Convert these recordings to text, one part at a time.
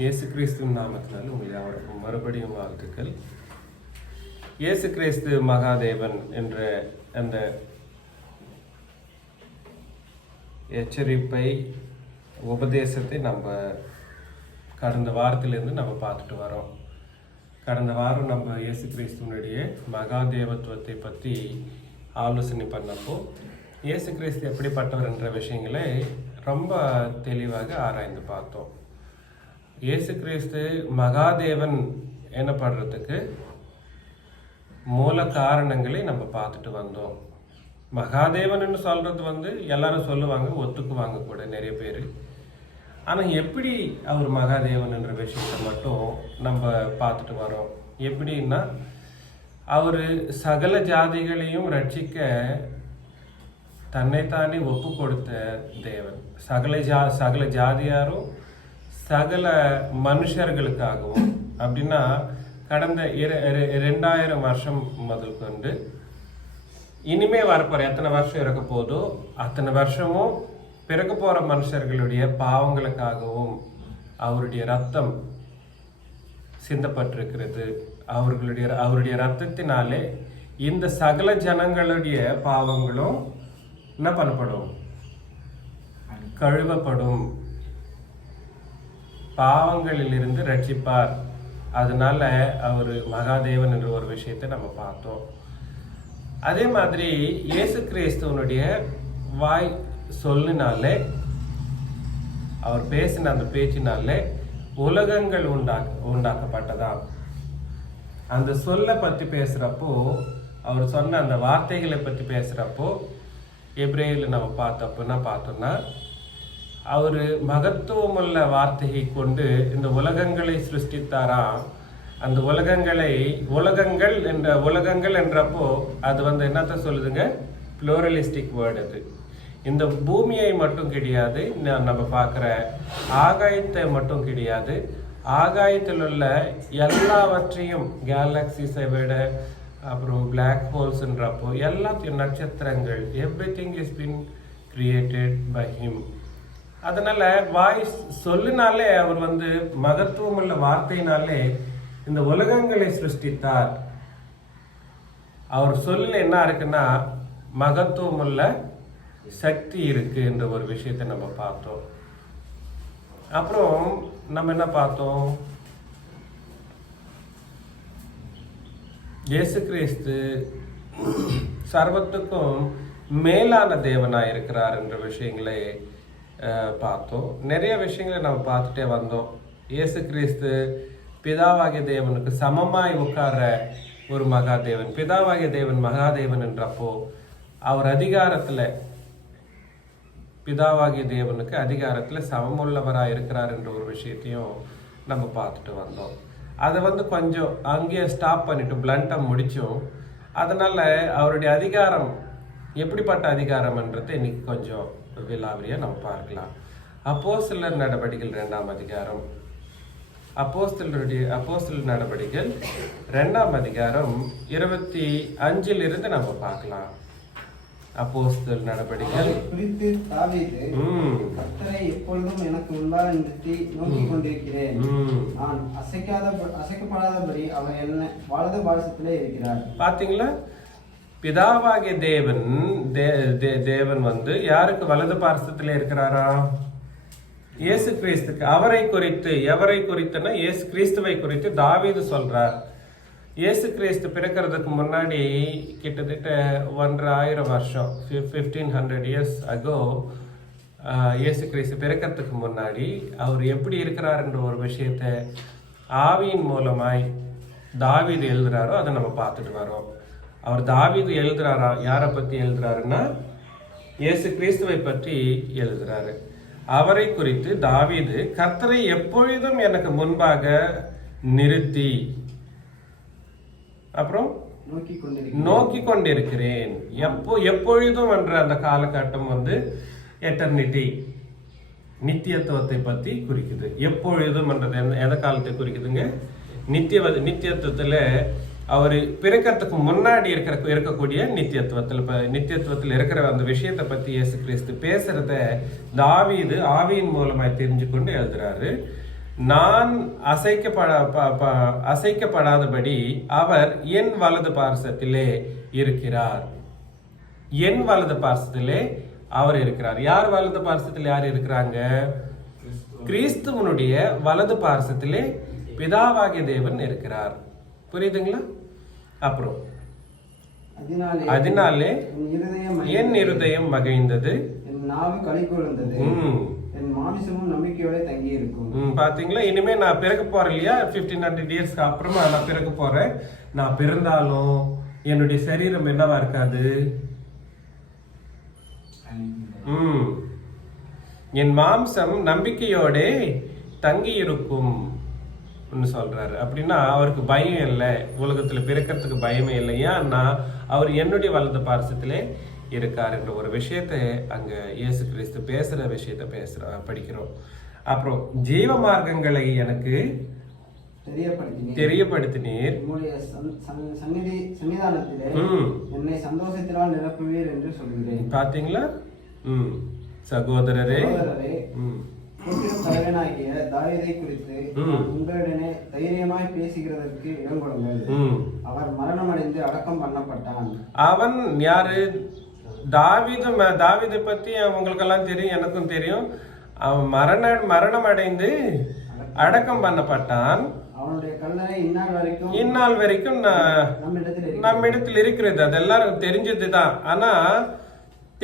இயேசு கிறிஸ்துவின் நாமத்தினால் உங்கள் யாவருக்கும் மறுபடியும் வாழ்த்துக்கள். இயேசு கிறிஸ்து மகாதேவன் என்ற அந்த எச்சரிப்பை உபதேசத்தை நம்ம கடந்த வாரத்திலேருந்து நம்ம பார்த்துட்டு வரோம். கடந்த வாரம் நம்ம இயேசு கிறிஸ்துவனுடைய மகாதேவத்துவத்தை பற்றி ஆலோசனை பண்ணப்போ இயேசு கிறிஸ்து எப்படிப்பட்டவர் என்ற விஷயங்களை ரொம்ப தெளிவாக ஆராய்ந்து பார்த்தோம். இயேசு கிறிஸ்து மகாதேவன் எனப்படுறதுக்கு மூல காரணங்களை நம்ம பார்த்துட்டு வந்தோம். மகாதேவன் சொல்றது எல்லாரும் சொல்லுவாங்க, ஒத்துக்குவாங்க கூட நிறைய பேர். ஆனால் எப்படி அவர் மகாதேவன் என்ற விஷயத்தை மட்டும் நம்ம பார்த்துட்டு வரோம். எப்படின்னா, அவர் சகல ஜாதிகளையும் ரட்சிக்க தன்னைத்தானே ஒப்பு கொடுத்த தேவன். சகல ஜாதியாரும் சகல மனுஷர்களுக்காகவும், அப்படின்னா கடந்த 2000 வருஷம் முதல் கொண்டு இனிமே வரப்போற எத்தனை வருஷம் இருக்க போதோ அத்தனை வருஷமும் பிறக்க போற மனுஷர்களுடைய பாவங்களுக்காகவும் அவருடைய ரத்தம் சிந்தப்பட்டிருக்கிறது. அவருடைய ரத்தத்தினாலே இந்த சகல ஜனங்களுடைய பாவங்களும் என்ன பண்ணப்படும்? கழுவப்படும். பாவங்களிலிருந்து ரட்சிப்பார். அதனால அவர் மகாதேவன் என்ற ஒரு விஷயத்தை நம்ம பார்த்தோம். அதே மாதிரி இயேசு கிறிஸ்துவனுடைய வாய் சொல்லினாலே, அவர் பேசின அந்த பேச்சினாலே உலகங்கள் உண்டாக்கப்பட்டதா. அந்த சொல்லை பற்றி பேசுறப்போ, அவர் சொன்ன அந்த வார்த்தைகளை பற்றி பேசுறப்போ எபிரேயர்ல நம்ம பார்த்தோம்னா அவர் மகத்துவமுள்ள வார்த்தையை கொண்டு இந்த உலகங்களை சிருஷ்டித்தாராம். அந்த உலகங்கள் என்றப்போ அது என்னத்த சொல்லுதுங்க? Pluralistic word. அது இந்த பூமியை மட்டும் கிடையாது, நம்ம பார்க்குற ஆகாயத்தை மட்டும் கிடையாது, ஆகாயத்தில் உள்ள எல்லாவற்றையும், கேலக்சிஸை விட, அப்புறம் பிளாக் ஹோல்ஸ்ன்றப்போ எல்லாத்தையும், நட்சத்திரங்கள், everything is been created by him. அதனால வாய் சொல்லினாலே அவர் மகத்துவம் உள்ள வார்த்தையினாலே இந்த உலகங்களை சிருஷ்டித்தார். அவர் சொல்ல என்ன இருக்குன்னா மகத்துவம் உள்ள சக்தி இருக்கு என்ற ஒரு விஷயத்தை நம்ம பார்த்தோம். அப்புறம் நம்ம என்ன பார்த்தோம்? இயேசு கிறிஸ்து சர்வத்துக்கும் மேலான தேவனாய் இருக்கிறார் என்ற விஷயங்களை பார்த்தோம். நிறைய விஷயங்களை நம்ம பார்த்துட்டே வந்தோம். இயேசு கிறிஸ்து பிதாவாகிய தேவனுக்கு சமமாய் உட்கார ஒரு மகாதேவன். பிதாவாகிய தேவன் மகாதேவன் என்றப்போ அவர் அதிகாரத்தில், பிதாவாகிய தேவனுக்கு அதிகாரத்தில் சமமுள்ளவராக இருக்கிறார் என்ற ஒரு விஷயத்தையும் நம்ம பார்த்துட்டு வந்தோம். அதை கொஞ்சம் அங்கேயே ஸ்டாப் பண்ணிட்டு பிளண்ட்டாக முடித்தோம். அதனால் அவருடைய அதிகாரம் எப்படிப்பட்ட அதிகாரம்ன்றதை இன்னைக்கு கொஞ்சம் விலாவரியாக நம்ம பார்க்கலாம். அப்போஸ்தலர் நடவடிக்கைகள் 2ஆம் அதிகாரம். அப்போஸ்தலர் நடவடிக்கைகள் 2ஆம் அதிகாரம் 25 நம்ம பார்க்கலாம். அப்போஸ்தலர் நடவடிக்கைகள் குறித்து தாவீது, கர்த்தரை எப்பொழுதும் எனக்கு முன்பாக நிறுத்தி நோக்கிக் கொண்டிருக்கிறேன். நான் அசைக்கப்படாதபடி அவர் என்ன வலது பாரசத்திலே இருக்கிறார். பாத்தீங்களா? பிதாவாகிய தேவன் யாருக்கு வலது பார்சத்துல இருக்கிறாரா? இயேசு கிறிஸ்துக்கு. அவரை குறித்து, எவரை குறித்துன்னா இயேசு கிறிஸ்துவை குறித்து தாவீது சொல்றார். இயேசு கிறிஸ்து பிறக்கிறதுக்கு முன்னாடி கிட்டத்தட்ட 1000 வருஷம், 1500 years ago, இயேசு கிறிஸ்து பிறக்கிறதுக்கு முன்னாடி அவர் எப்படி இருக்கிறார் என்ற ஒரு விஷயத்தை ஆவியின் மூலமாய் தாவீது எழுதுறாரோ அதை நம்ம பார்த்துட்டு வரோம். அவர் தாவீது எழுதுறாரா? யாரை பற்றி எழுதுறாருன்னா இயேசு கிறிஸ்துவை பற்றி எழுதுறாரு. அவரை குறித்து தாவீது, கர்த்தரை எப்பொழுதும் எனக்கு முன்பாக நிறுத்தி, அப்புறம் நோக்கி கொண்டிருக்கிறேன். எப்பொழுதும் என்ற அந்த காலகட்டம் எட்டர்னிட்டி, நித்தியத்துவத்தை பற்றி குறிக்குது. எப்பொழுதும் என்றது எந்த காலத்தை குறிக்குதுங்க? நித்தியத்துவத்தில் அவர் பிறக்கிறதுக்கு முன்னாடி இருக்கக்கூடிய நித்தியத்துவத்தில் இருக்கிற அந்த விஷயத்தை பற்றி இயேசு கிறிஸ்து பேசுறத தாவீது ஆவியின் மூலமாய் தெரிஞ்சு கொண்டு எழுதுறாரு. நான் அசைக்கப்படாதபடி அவர் என் வலது பார்சத்திலே இருக்கிறார். என் வலது பார்சத்திலே அவர் இருக்கிறார். யார் வலது பார்சத்தில் யார் இருக்கிறாங்க? கிறிஸ்துவனுடைய வலது பார்சத்திலே பிதாவாகிய தேவன் இருக்கிறார். புரியுதுங்களா? அப்புறம் அதனாலே என் இருதயம் மகிழ்ந்தது, என் நாவு களிகூர்ந்தது, என் மாமிசமும் நம்பிக்கையோட தங்கி இருக்கும். பாத்தீங்களா? இனிமே நான் பிறக்க போறேன் இல்லையா? 1500 இயர்ஸ்க்கு அப்புறமா நான் பிறக்க போறேன். நான் பிறந்தாலும் என்னுடைய சரீரம் என்னவா இருக்காது? என் மாம்சம் நம்பிக்கையோட தங்கி இருக்கும் சொல்றாரு. அப்படின்னா அவருக்கு பயம் இல்லை, உலகத்துல பிறக்கிறதுக்கு பயமே இல்லை. ஏன்னா அவர் என்னுடைய வலது பார்சத்திலே இருக்கார் என்ற ஒரு விஷயத்தை அங்க இயேசு கிறிஸ்து பேசுற விஷயத்தை படிக்கிறோம். அப்புறம் ஜீவ மார்க்கங்களை எனக்கு தெரியப்படுத்தினீர், சன்னிதானத்திலே என்னை சந்தோஷத்தினால் நிரப்புவீர் என்று சொல்கிறேன். பாத்தீங்களா? சகோதரரே, தலைவனாகிய தாவீதை குறித்து உங்களுடனே தைரியமாய் பேசுகிறதற்கு இடம் கொடுங்கள். அவர் மரணமடைந்து அடக்கம் பண்ணப்பட்டான். அவன் யாரு? தாவீதை பத்தி உங்களுக்கெல்லாம் தெரியும், எனக்கும் தெரியும். அவன் மரணம் அடைந்து அடக்கம் பண்ணப்பட்டான். அவனுடைய கல்லறை இந்நாள் வரைக்கும் நம்மிடத்தில் இருக்கிறது. அது எல்லாரும் தெரிஞ்சதுதான். ஆனா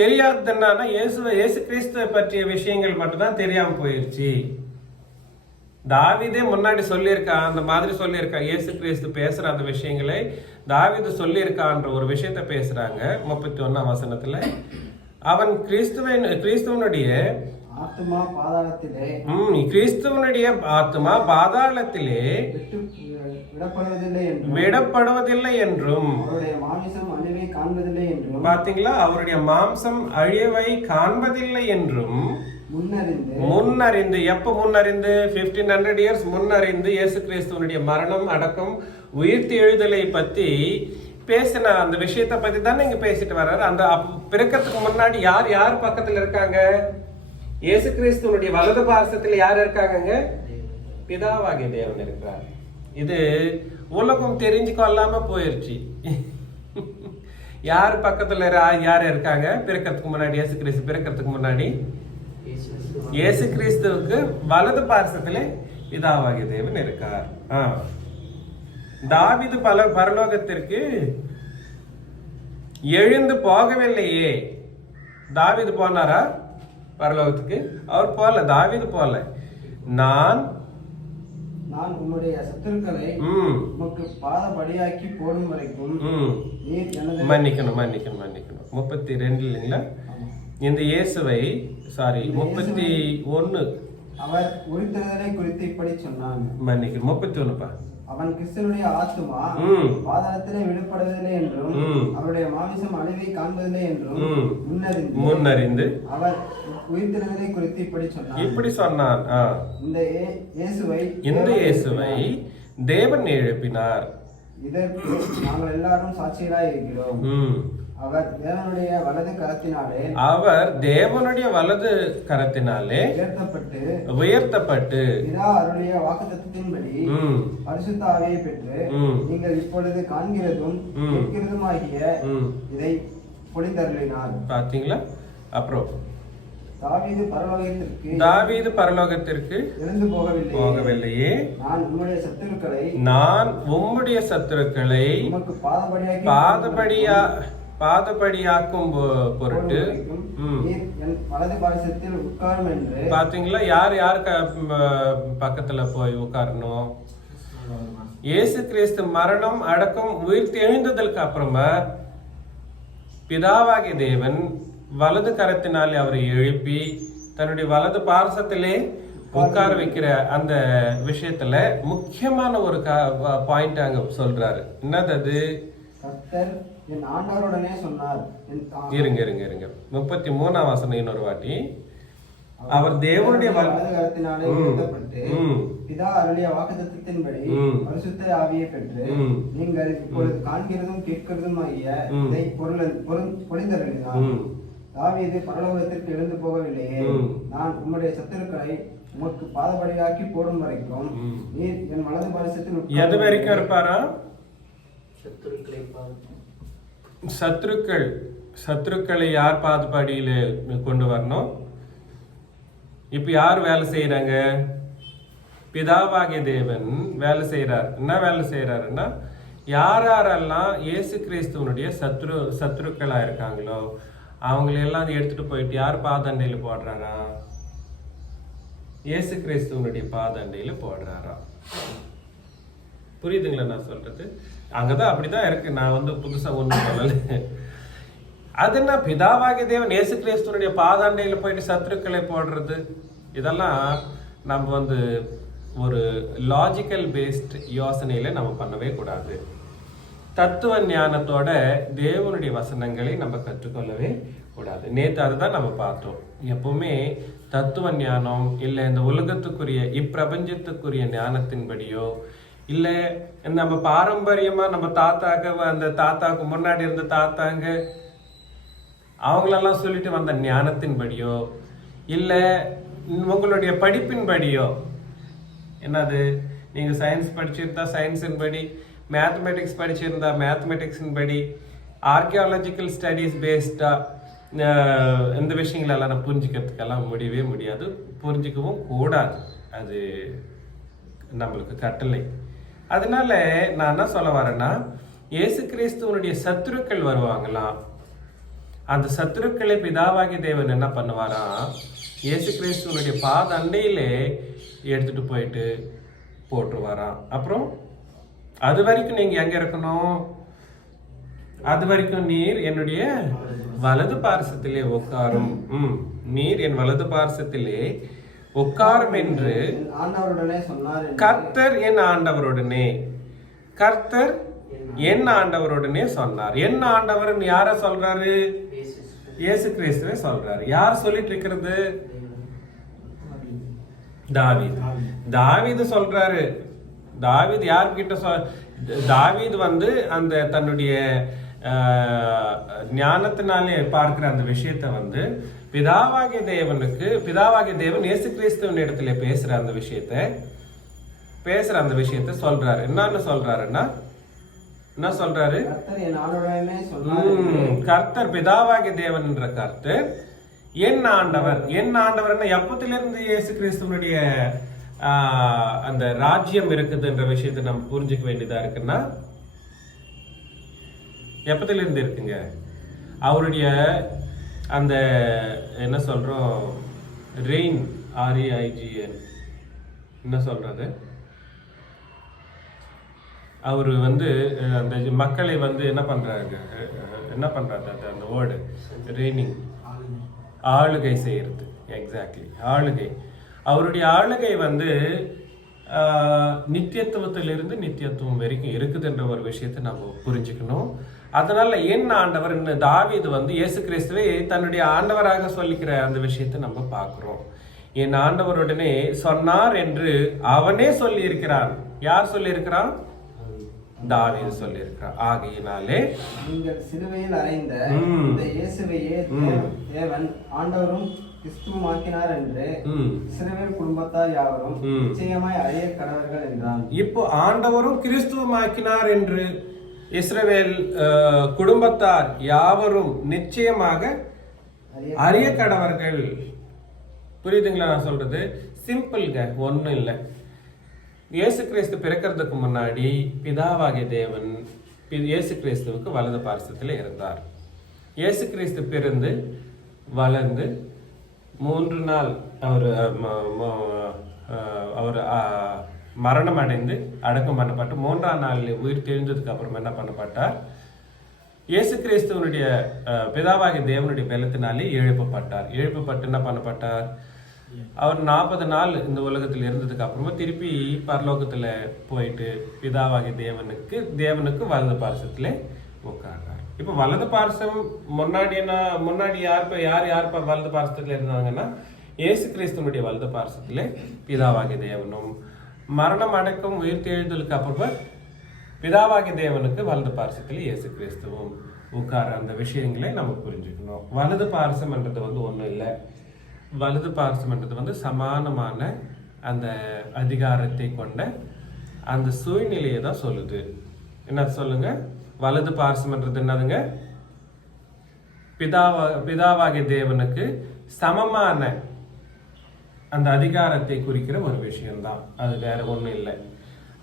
தெரியாதது என்னன்னா இயேசு கிறிஸ்துவ பற்றிய விஷயங்கள் மட்டும்தான் தெரியாம போயிருச்சு. தாவீதே முன்னாடி சொல்லியிருக்கா, அந்த மாதிரி சொல்லியிருக்கா. இயேசு கிறிஸ்து பேசுற அந்த விஷயங்களை தாவீது சொல்லியிருக்கான்ற ஒரு விஷயத்த பேசுறாங்க 31ஆம் வசனத்துல. அவன் கிறிஸ்துவனுடைய ஆத்துமா பாதாளத்திலே கிறிஸ்துவனுடைய ஆத்துமா பாதாளத்திலே விடப்படுவதில்லை என்றும், அவருடைய மாமிசம் அழிவை காண்பதில்லை என்றும், பாத்தீங்களா? அவருடைய மாம்சம் அழிவை காண்பதில்லை என்றும் முன்னறிந்து எப்ப முன்னறிந்து 1500 இயர்ஸ் முன்னறிந்து இயேசு கிறிஸ்துவனுடைய மரணம் அடக்கம் உயிர்த்தி எழுதலை பத்தி பேசின அந்த விஷயத்தை பத்தி தானே இங்க பேசிட்டு வர்றாரு. அந்த பிறக்கிறதுக்கு முன்னாடி யார் யார் பக்கத்துல இருக்காங்க? இயேசு கிறிஸ்துவனுடைய வலது பார்சத்துல யார் இருக்காங்க? பிதாவாகிய தேவன் இருக்கிறார். இது உலகம் தெரிஞ்சுக்கொள்ளாம போயிருச்சு. யார் பக்கத்துல யார் இருக்காங்க பிறக்கிறதுக்கு முன்னாடி? இயேசு கிறிஸ்து பிறக்கிறதுக்கு முன்னாடி இயேசு கிறிஸ்துவுக்கு வலது பார்சத்திலே பிதாவாகிய தேவன் இருக்கார். தாவீது பரலோகத்திற்கு எழுந்து போகவில்லையே. தாவீது போனாரா பரலோகத்துக்கு? அவர் போல. தாவீது போல. நான் உன்னுடைய சத்துருக்களை உமக்கு பாதபடியாக்கி போடும் வரைக்கும் மன்னிக்கணும். 32 இல்லைங்களா? இந்த இயேசுவை 31 அவர் உரித்தெழுதலை குறித்து இப்படி சொன்னான். மன்னிக்கணும் 31பா. அவன் கிறிஸ்துவனுடைய ஆத்துமா பாதாளத்திலே விடுபடுவதில்லை என்றும் அவருடைய மாமிசம் அழிவை காண்பதில்லை என்றும் முன்னறிந்து அவர் உயிர்த்தெழுதலை குறித்து இப்படி சொன்னான். இந்த இயேசுவை தேவன் எழுப்பினார். இதற்கு நாங்கள் எல்லாரும் சாட்சிகளாய் இருக்கிறோம். அவர் தேவனுடைய வலது கரத்தினாலே உயர்த்தப்பட்டு பிதா அருளிய வாக்குத்தத்தத்தின்படி பரிசுத்த ஆவியை பெற்று நீங்கள் இப்பொழுது காண்கிறதும் கேட்கிறதுமாகிய இதை பொழிந்தருளினார். பாத்தீங்களா? அப்புறம் தாவீது பரலோகத்திற்கு எழுந்து போகவில்லையே. நான் உம்முடைய சத்துருக்களை உமக்கு பாதபடியாக்கும் பொருட்டு வலது பாரிசத்தில் உட்காரும் என்று. பாத்தீங்களா? யார் பக்கத்துல போய் உட்காரணும்? இயேசு கிறிஸ்து மரணம் அடக்கம் உயிர்த்து எழுந்ததற்கு அப்புறமா பிதாவாகிய தேவன் வலது கரத்தினாலே அவரை எழுப்பி தன்னுடைய வலது பார்சத்திலே உட்கார வைக்கிற அந்த விஷயத்துல முக்கியமான ஒரு பாயிண்ட் அங்க சொல்றாரு. என்னது அது? என் ஆண்டவருடனே சொன்னார். இருங்க 33ஆம் வசனம் இன்னொரு வாட்டி. அவர் தேவனுடைய வலது கரத்தினாலே உயர்த்தப்பட்டு பிதா அருளிய வாக்குத்தத்தத்தின்படி பரிசுத்த ஆவியை பெற்று நீங்கள் இப்பொழுது காண்கிறதும் கேட்கிறதும் ஆகிய இதை பொழிந்தருளினார். தாவீது பரலோகத்திற்கு எழுந்து போகவில்லையே. நான் உம்முடைய சத்துருக்களை உமக்கு பாதபடியாக்கி போடும் வரைக்கும் நீர் என் வலது பாரிசத்தில் எது வரைக்கும் இருப்பாரா? சத்துருக்களை யார் பாதபடியில கொண்டு வரணும்? இப்ப யார் வேலை செய்யறாங்க? பிதாவாகிய தேவன் வேலை செய்யறார். என்ன வேலை செய்யறாருன்னா, யாரெல்லாம் இயேசு கிறிஸ்துவனுடைய சத்துருக்களா இருக்காங்களோ அவங்களெல்லாம் எடுத்துட்டு போயிட்டு யார் பாதண்டையில போடுறாரா? இயேசு கிறிஸ்துவனுடைய பாதண்டையில போடுறாரா? புரியுதுங்களா நான் சொல்றது? அங்கதான் அப்படிதான் இருக்கு. நான் புதுசா ஒண்ணும் சொல்லல. அது என்ன, பிதாவாகிய தேவன் இயேசு கிறிஸ்துவனுடைய பாதாண்டையில போயிட்டு சத்துருக்களை போடுறது? இதெல்லாம் நம்ம ஒரு லாஜிக்கல் பேஸ்ட் யோசனையில நம்ம பண்ணவே கூடாது. தத்துவ ஞானத்தோட தேவனுடைய வசனங்களை நம்ம கற்றுக்கொள்ளவே கூடாது. நேற்று அதுதான் நம்ம பார்த்தோம். எப்பவுமே தத்துவ ஞானம் இல்லை இந்த உலகத்துக்குரிய இப்பிரபஞ்சத்துக்குரிய ஞானத்தின்படியோ இல்லை நம்ம பாரம்பரியமா நம்ம தாத்தாக்கு முன்னாடி இருந்த தாத்தாங்க அவங்களெல்லாம் சொல்லிட்டு வந்த ஞானத்தின்படியோ இல்லை உங்களுடைய படிப்பின்படியோ, என்னது நீங்க சயின்ஸ் படிச்சிருந்தா சயின்ஸின் படி, மேத்தமெட்டிக்ஸ் படிச்சிருந்தா மேத்தமெட்டிக்ஸின் படி, ஆர்கியாலஜிக்கல் ஸ்டடீஸ் பேஸ்டா இந்த விஷயங்களெல்லாம் நான் புரிஞ்சுக்கிறதுக்கெல்லாம் முடியவே முடியாது, புரிஞ்சிக்கவும் கூடாது. அது நம்மளுக்கு கட்டளை. அதனால நான் என்ன சொல்ல வரேன்னா, இயேசு கிறிஸ்துவனுடைய சத்துருக்கள் வருவாங்களாம். அந்த சத்துருக்களை பிதாவாகிய தேவன் என்ன பண்ணுவாரா, இயேசு கிறிஸ்துவனுடைய பாதண்டையிலே எடுத்துட்டு போயிட்டு போட்டுருவாராம். அப்புறம் அது வரைக்கும் நீங்க எங்க இருக்கணும்? அது வரைக்கும் நீர் என்னுடைய வலது பார்சத்திலே உட்காரும். நீர் என் வலது பார்சத்திலே உட்காரும் என்று கர்த்தர் என் ஆண்டவருடனே, கர்த்தர் என் ஆண்டவருடனே சொன்னார். என் ஆண்டவர் யார சொல்றாரு? இயேசு கிறிஸ்துவே சொல்றாரு. யார் சொல்லிட்டு இருக்கிறது? தாவீது சொல்றாரு. தாவீது யார்கிட்ட தாவீது அந்த தன்னுடைய ஞானத்தினாலே பார்க்கிற அந்த விஷயத்தை பிதாவாகிய தேவன் இயேசு கிறிஸ்துவின் இடத்துல பேசுற அந்த விஷயத்தை சொல்றாரு. என்னன்னு சொல்றாருன்னா, என்ன சொல்றாரு? கர்த்தர் பிதாவாகிய தேவன் என்ற கர்த்தர் என் ஆண்டவர். என் ஆண்டவர் எப்பத்திலிருந்து இயேசு கிறிஸ்துவனுடைய அந்த ராஜ்யம் இருக்குதுன்ற விஷயத்தை நம்ம புரிஞ்சுக்க வேண்டியதா இருக்குன்னா, எப்பத்திலிருந்து இருக்குங்க? அவருடைய அந்த என்ன சொல்றோம், ரெயின், REIGN, என்ன சொல்றது, அவரு அந்த மக்களை என்ன பண்றாங்க, அந்த வேர்டு ரெய்னிங், ஆளுகை செய்யறது. எக்ஸாக்ட்லி, ஆளுகை. அவருடைய ஆளுகை நித்தியத்துவத்திலிருந்து நித்தியத்துவம் வரைக்கும் இருக்குதுன்ற ஒரு விஷயத்தை நம்ம புரிஞ்சுக்கணும். அதனால என் ஆண்டவர், தாவீது இயேசு கிறிஸ்துவை தன்னுடைய ஆண்டவராக சொல்லிக்கிற அந்த விஷயத்தை நம்ம பார்க்கிறோம். என் ஆண்டவருடனே சொன்னார் என்று அவனே சொல்லி இருக்கிறான். யார் சொல்லி இருக்கிறான்? தாவீது சொல்லி இருக்கிறான். ஆகையினாலே நீங்கள் சிலுவையில் அறைந்த இந்த இயேசுவையே தேவன் ஆண்டவரும் கிறிஸ்துவாக்கினார் என்று இஸ்ரவேல் குடும்பத்தார் யாவரும் நிச்சயமாய் அறிய கடவர்கள் என்றான். இப்போ ஆண்டவரும் கிறிஸ்துவாக்கினார் என்று இஸ்ரவேல் குடும்பத்தார் யாவரும் நிச்சயமாக அறிய கடவர்கள். புரியுதுங்களா நான் சொல்றது? சிம்பிள்ங்க, ஒன்றும் இல்லை. இயேசு கிறிஸ்து பிறக்கிறதுக்கு முன்னாடி பிதாவாகிய தேவன் இயேசு கிறிஸ்துவுக்கு வலது பார்சத்தில் இருந்தார். இயேசு கிறிஸ்து பிறந்து வளர்ந்து 3 நாள் அவர் மரணம் அடைந்து அடக்கம் பண்ணப்பட்டு 3ஆம் நாளில் உயிர் தெழுந்ததுக்கு அப்புறம் என்ன பண்ணப்பட்டார்? இயேசு கிறிஸ்துவனுடைய பிதாவாகிய தேவனுடைய பலத்தினாலே எழுப்பப்பட்டார். எழுப்பப்பட்டு என்ன பண்ணப்பட்டார்? அவர் 40 நாள் இந்த உலகத்தில் இருந்ததுக்கு அப்புறமா திருப்பி பரலோகத்துல போயிட்டு பிதாவாகிய தேவனுக்கு வலது பார்சத்திலே உட்கார்றார். இப்ப வலது பார்சம் முன்னாடி யார் வலது பார்சத்துல இருந்தாங்கன்னா, இயேசு கிறிஸ்துவனுடைய வலது பார்சத்திலே பிதாவாகிய தேவனும், மரணம் அடக்கம் உயிர் தெழுதலுக்கு அப்புறமா பிதாவாகிய தேவனுக்கு வலது பார்சத்துல இயேசு கிறிஸ்துவும் உட்கார அந்த விஷயங்களை நம்ம புரிஞ்சுக்கணும். வலது பார்சம் என்றது ஒண்ணும் இல்லை. வலது பார்சம்ன்றது வந்து சமானமான அந்த அதிகாரத்தை கொண்ட அந்த சூழ்நிலையை தான் சொல்லுது. என்ன சொல்லுங்க? வலது பார்சம்ன்றது என்னதுங்க? பிதாவாகிய தேவனுக்கு சமமான அந்த அதிகாரத்தை குறிக்கிற ஒரு விஷயம்தான், அது வேற ஒண்ணும் இல்லை.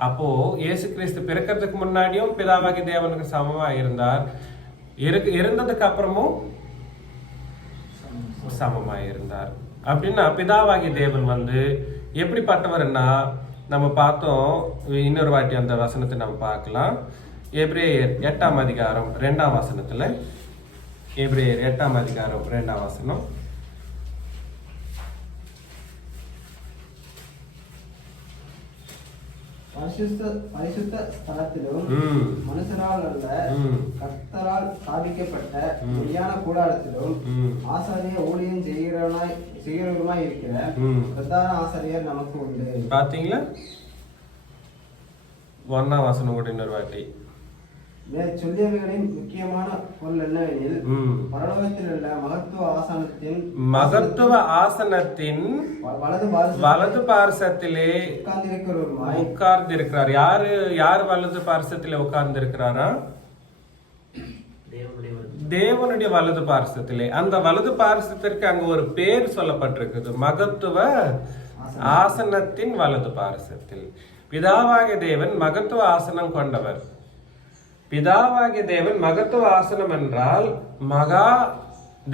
அப்போ இயேசு கிறிஸ்து பிறக்கிறதுக்கு முன்னாடியும் பிதாவாகிய தேவனுக்கு சமமா இருந்தார், இருந்ததுக்கு அப்புறமும் சமமா இருந்தார். அப்படின்னா பிதாவாகிய தேவன் வந்து எப்படிப்பட்டவர்னா, நம்ம பார்த்தோம். இன்னொரு வாட்டி அந்த வசனத்தை நம்ம பார்க்கலாம். எபிரேயர் 8ஆம் அதிகாரம் 2ஆம் வசனத்துல, எபிரேயர் 8ஆம் அதிகாரம் 2ஆம் வசனம். பரிசுத்த ஸ்தலத்திலும் மனுஷரால் அல்ல கர்த்தரால் ஸ்தாபிக்கப்பட்ட மெய்யான கூடாரத்திலும் ஆசாரிய ஊழியம் செய்கிறவருமாய் இருக்கிற பிரதான ஆசாரியர் நமக்கு உண்டு. பாத்தீங்களா? 1ஆம் வசனம் கூட இன்னொரு வாட்டி. சொல்லியவைகளின் முக்கியமான பொருள் என்னவெனில், பரலோகத்தில் உள்ள மகத்துவ ஆசனத்தின் வலது பார்சத்திலே உட்கார்ந்திருக்கிறார். யாரு வலது பார்சத்திலே உட்கார்ந்திருக்கிறாரா? தேவனுடைய வலது பார்சத்திலே. அந்த வலது பார்சத்திற்கு அங்க ஒரு பேர் சொல்லப்பட்டிருக்குது, மகத்துவ ஆசனத்தின் வலது பார்சத்தில். பிதாவாகிய தேவன் மகத்துவ ஆசனம் கொண்டவர். பிதாவாகிய தேவன் மகத்துவ ஆசனம் என்றால் மகா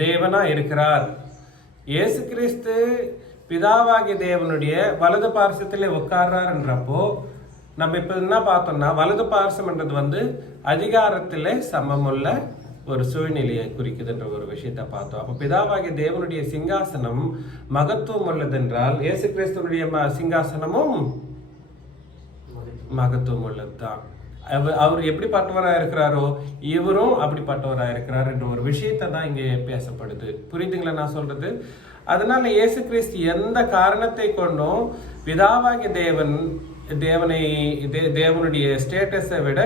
தேவனா இருக்கிறார். இயேசு கிறிஸ்து பிதாவாகிய தேவனுடைய வலது பார்சத்திலே உட்கார்றார் என்றப்போ நம்ம இப்ப என்ன பார்த்தோம்னா, வலது பார்சம் என்றது வந்து அதிகாரத்திலே சமமுள்ள ஒரு சூழ்நிலையை குறிக்குதுன்ற ஒரு விஷயத்தை பார்த்தோம். அப்ப பிதாவாகிய தேவனுடைய சிங்காசனம் மகத்துவம் உள்ளது என்றால் இயேசு கிறிஸ்துவனுடைய சிங்காசனமும் மகத்துவம் உள்ளதுதான். அவர் எப்படிப்பட்டவராக இருக்கிறாரோ இவரும் அப்படிப்பட்டவராக இருக்கிறார் என்ற ஒரு விஷயத்தை தான் இங்கே பேசப்படுது. புரியுதுங்களா நான் சொல்றது? அதனால இயேசு கிறிஸ்து எந்த காரணத்தை கொண்டும் பிதாவாகிய தேவனுடைய ஸ்டேட்டஸை விட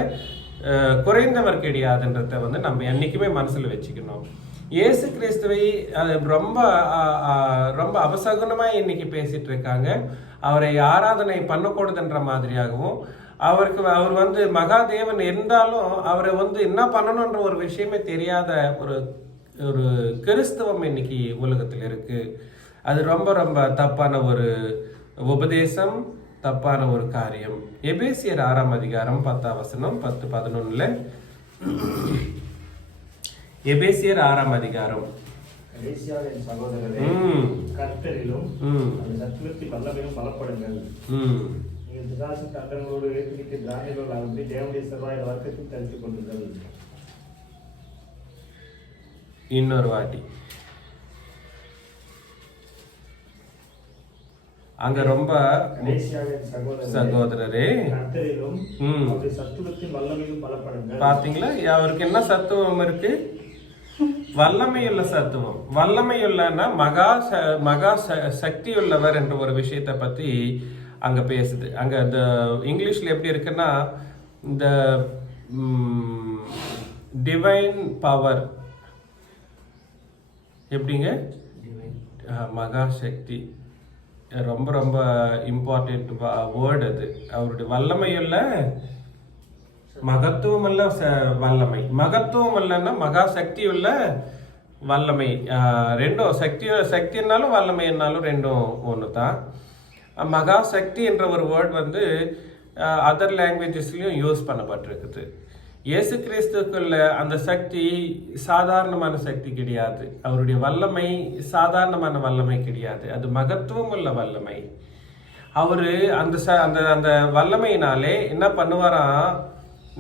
குறைந்தவர் கிடையாதுன்றத வந்து நம்ம என்னைக்குமே மனசுல வச்சுக்கணும். இயேசு கிறிஸ்துவை ரொம்ப ரொம்ப அபசகுனமா இன்னைக்கு பேசிட்டு இருக்காங்க. அவரை ஆராதனை பண்ணக்கூடாதுன்ற மாதிரியாகவும், அவர் வந்து மகாதேவன் இருந்தாலும் அவரை வந்து என்ன பண்ணணும்ன்ற ஒரு விஷயமே தெரியாத ஒரு ஒரு கிறிஸ்தவம் இன்னைக்கு உலகத்தில் இருக்கு. அது ரொம்ப ரொம்ப தப்பான ஒரு உபதேசம், தப்பான ஒரு காரியம். எபேசியர் 6ஆம் அதிகாரம் 10ஆம் வசனம் 10-11. எபேசியர் 6ஆம் அதிகாரம். சகோதரரே, கர்த்தரிலும் சத்துவத்தின் வல்லமையிலும் பலப்படுங்கள். நீங்கள் பிசாசின் தண்டங்களோடு ஏற்றுவிட்டு திராணிகளாக தேவனுடைய செவ்வாய் வர்க்கத்தில் தரித்துக் கொள்ளுங்கள். இன்னொரு வாட்டி அங்க ரொம்ப சகோதரரே, சத்துவத்தின் வல்லமையிலும் பலப்படுங்கள். பாத்தீங்களா? அவருக்கு என்ன சத்துவம் இருக்கு? வல்லமையுள்ள சத்துவம். வல்லமையுள்ளன்னா மகா சக்தி உள்ளவர் என்ற ஒரு விஷயத்தை பத்தி அங்க பேசுது. அங்க இந்த இங்கிலீஷ்ல எப்படி இருக்குன்னா, இந்த டிவைன் பவர் எப்படிங்க? மகா சக்தி ரொம்ப ரொம்ப இம்பார்ட்டன்ட் வேர்டு அது. அவருடைய வல்லமையுள்ள மகத்துவம் அல்ல வல்லமை. மகத்துவம் இல்லைன்னா மகா சக்தி உள்ள வல்லமை. ரெண்டும் சக்தினாலும் வல்லமைன்னாலும் ரெண்டும் ஒன்று தான். மகா சக்தி என்ற ஒரு வேர்ட் வந்து அதர் லாங்குவேஜஸ்லயும் யூஸ் பண்ணப்பட்டிருக்குது. இயேசு கிறிஸ்துக்குள்ள அந்த சக்தி சாதாரணமான சக்தி கிடையாது. அவருடைய வல்லமை சாதாரணமான வல்லமை கிடையாது. அது மகத்துவம் உள்ள வல்லமை. அவரு அந்த வல்லமையினாலே என்ன பண்ணுவாராம்?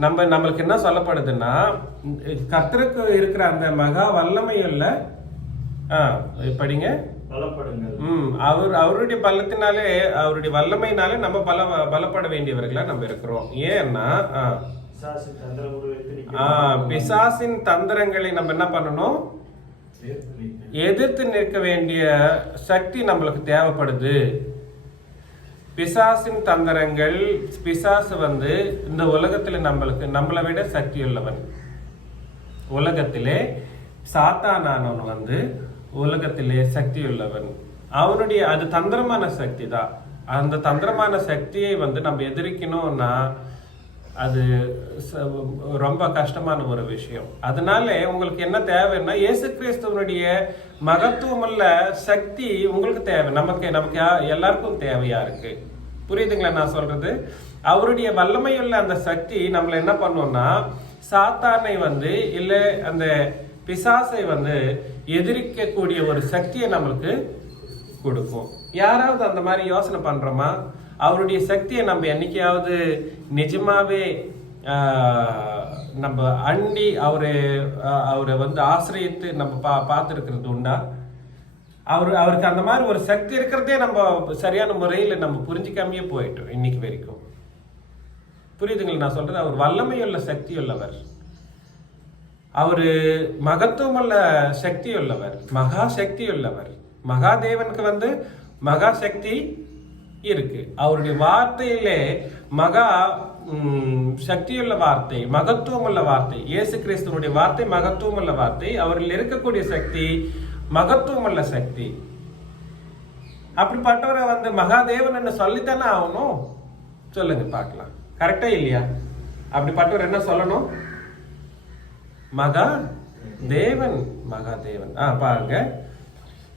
நம்மளுக்கு என்ன சொல்லப்படுதுன்னா, கர்த்தருக்கு இருக்கிற அந்த மகா வல்லமையுள்ள படிங்க அவருடைய பலத்தினாலே, அவருடைய வல்லமையினாலே நம்ம பலப்பட வேண்டியவர்களா நம்ம இருக்கிறோம். ஏன்னா பிசாசின் தந்திரங்களை நம்ம என்ன பண்ணணும்? எதிர்த்து நிற்க வேண்டிய சக்தி நம்மளுக்கு தேவைப்படுது. பிசாசின் தந்திரங்கள், பிசாசு வந்து இந்த உலகத்துல நம்மளை விட சக்தி உள்ளவன். உலகத்திலே சாத்தானானவன் வந்து உலகத்திலே சக்தி உள்ளவன். அவனுடைய அது தந்திரமான சக்தி தான். அந்த தந்திரமான சக்தியை வந்து நம்ம எதிர்க்கணும்னா அது ரொம்ப கஷ்டமான ஒரு விஷயம். அதனால உங்களுக்கு என்ன தேவைன்னா இயேசு கிறிஸ்துவனுடைய மகத்துவமுள்ள சக்தி உங்களுக்கு தேவை. நமக்கு எல்லாருக்கும் தேவையா இருக்கு. புரியுதுங்களா நான் சொல்றது? அவருடைய வல்லமையுள்ள அந்த சக்தி நம்மள என்ன பண்ணுவோம்னா சாத்தானை வந்து இல்ல அந்த பிசாசை வந்து எதிர்க்கக்கூடிய ஒரு சக்தியை நம்மளுக்கு கொடுக்கும். யாராவது அந்த மாதிரி யோசனை பண்றோமா? அவருடைய சக்தியை நம்ம என்னைக்காவது நிஜமாவே நம்ம அண்டி அவரை வந்து ஆசிரியத்து நம்ம பார்த்துருக்கிறது உண்டா? அவருக்கு அந்த மாதிரி ஒரு சக்தி இருக்கிறதே நம்ம சரியான முறையில் நம்ம புரிஞ்சிக்காமையே போயிட்டோம் இன்னைக்கு வரைக்கும். புரியுதுங்களா நான் சொல்றது? அவர் வல்லமையுள்ள சக்தி உள்ளவர், அவரு மகத்துவமுள்ள சக்தி உள்ளவர், மகா சக்தி உள்ளவர். மகாதேவனுக்கு வந்து மகா சக்தி இருக்கு. அவருடைய வார்த்தையிலே மகா சக்தியுள்ள வார்த்தை, மகத்துவம் உள்ள வார்த்தை. இயேசு கிறிஸ்துவனுடைய வார்த்தை மகத்துவம் உள்ள வார்த்தை. அவரில் இருக்கக்கூடிய சக்தி மகத்துவம் உள்ள சக்தி. அப்படிப்பட்டவரை வந்து மகாதேவன் என்ன சொல்லித்தானே ஆகணும்? சொல்லுங்க பார்க்கலாம், கரெக்டா இல்லையா? அப்படிப்பட்டவர் என்ன சொல்லணும்? மகா தேவன், மகாதேவன். பாருங்க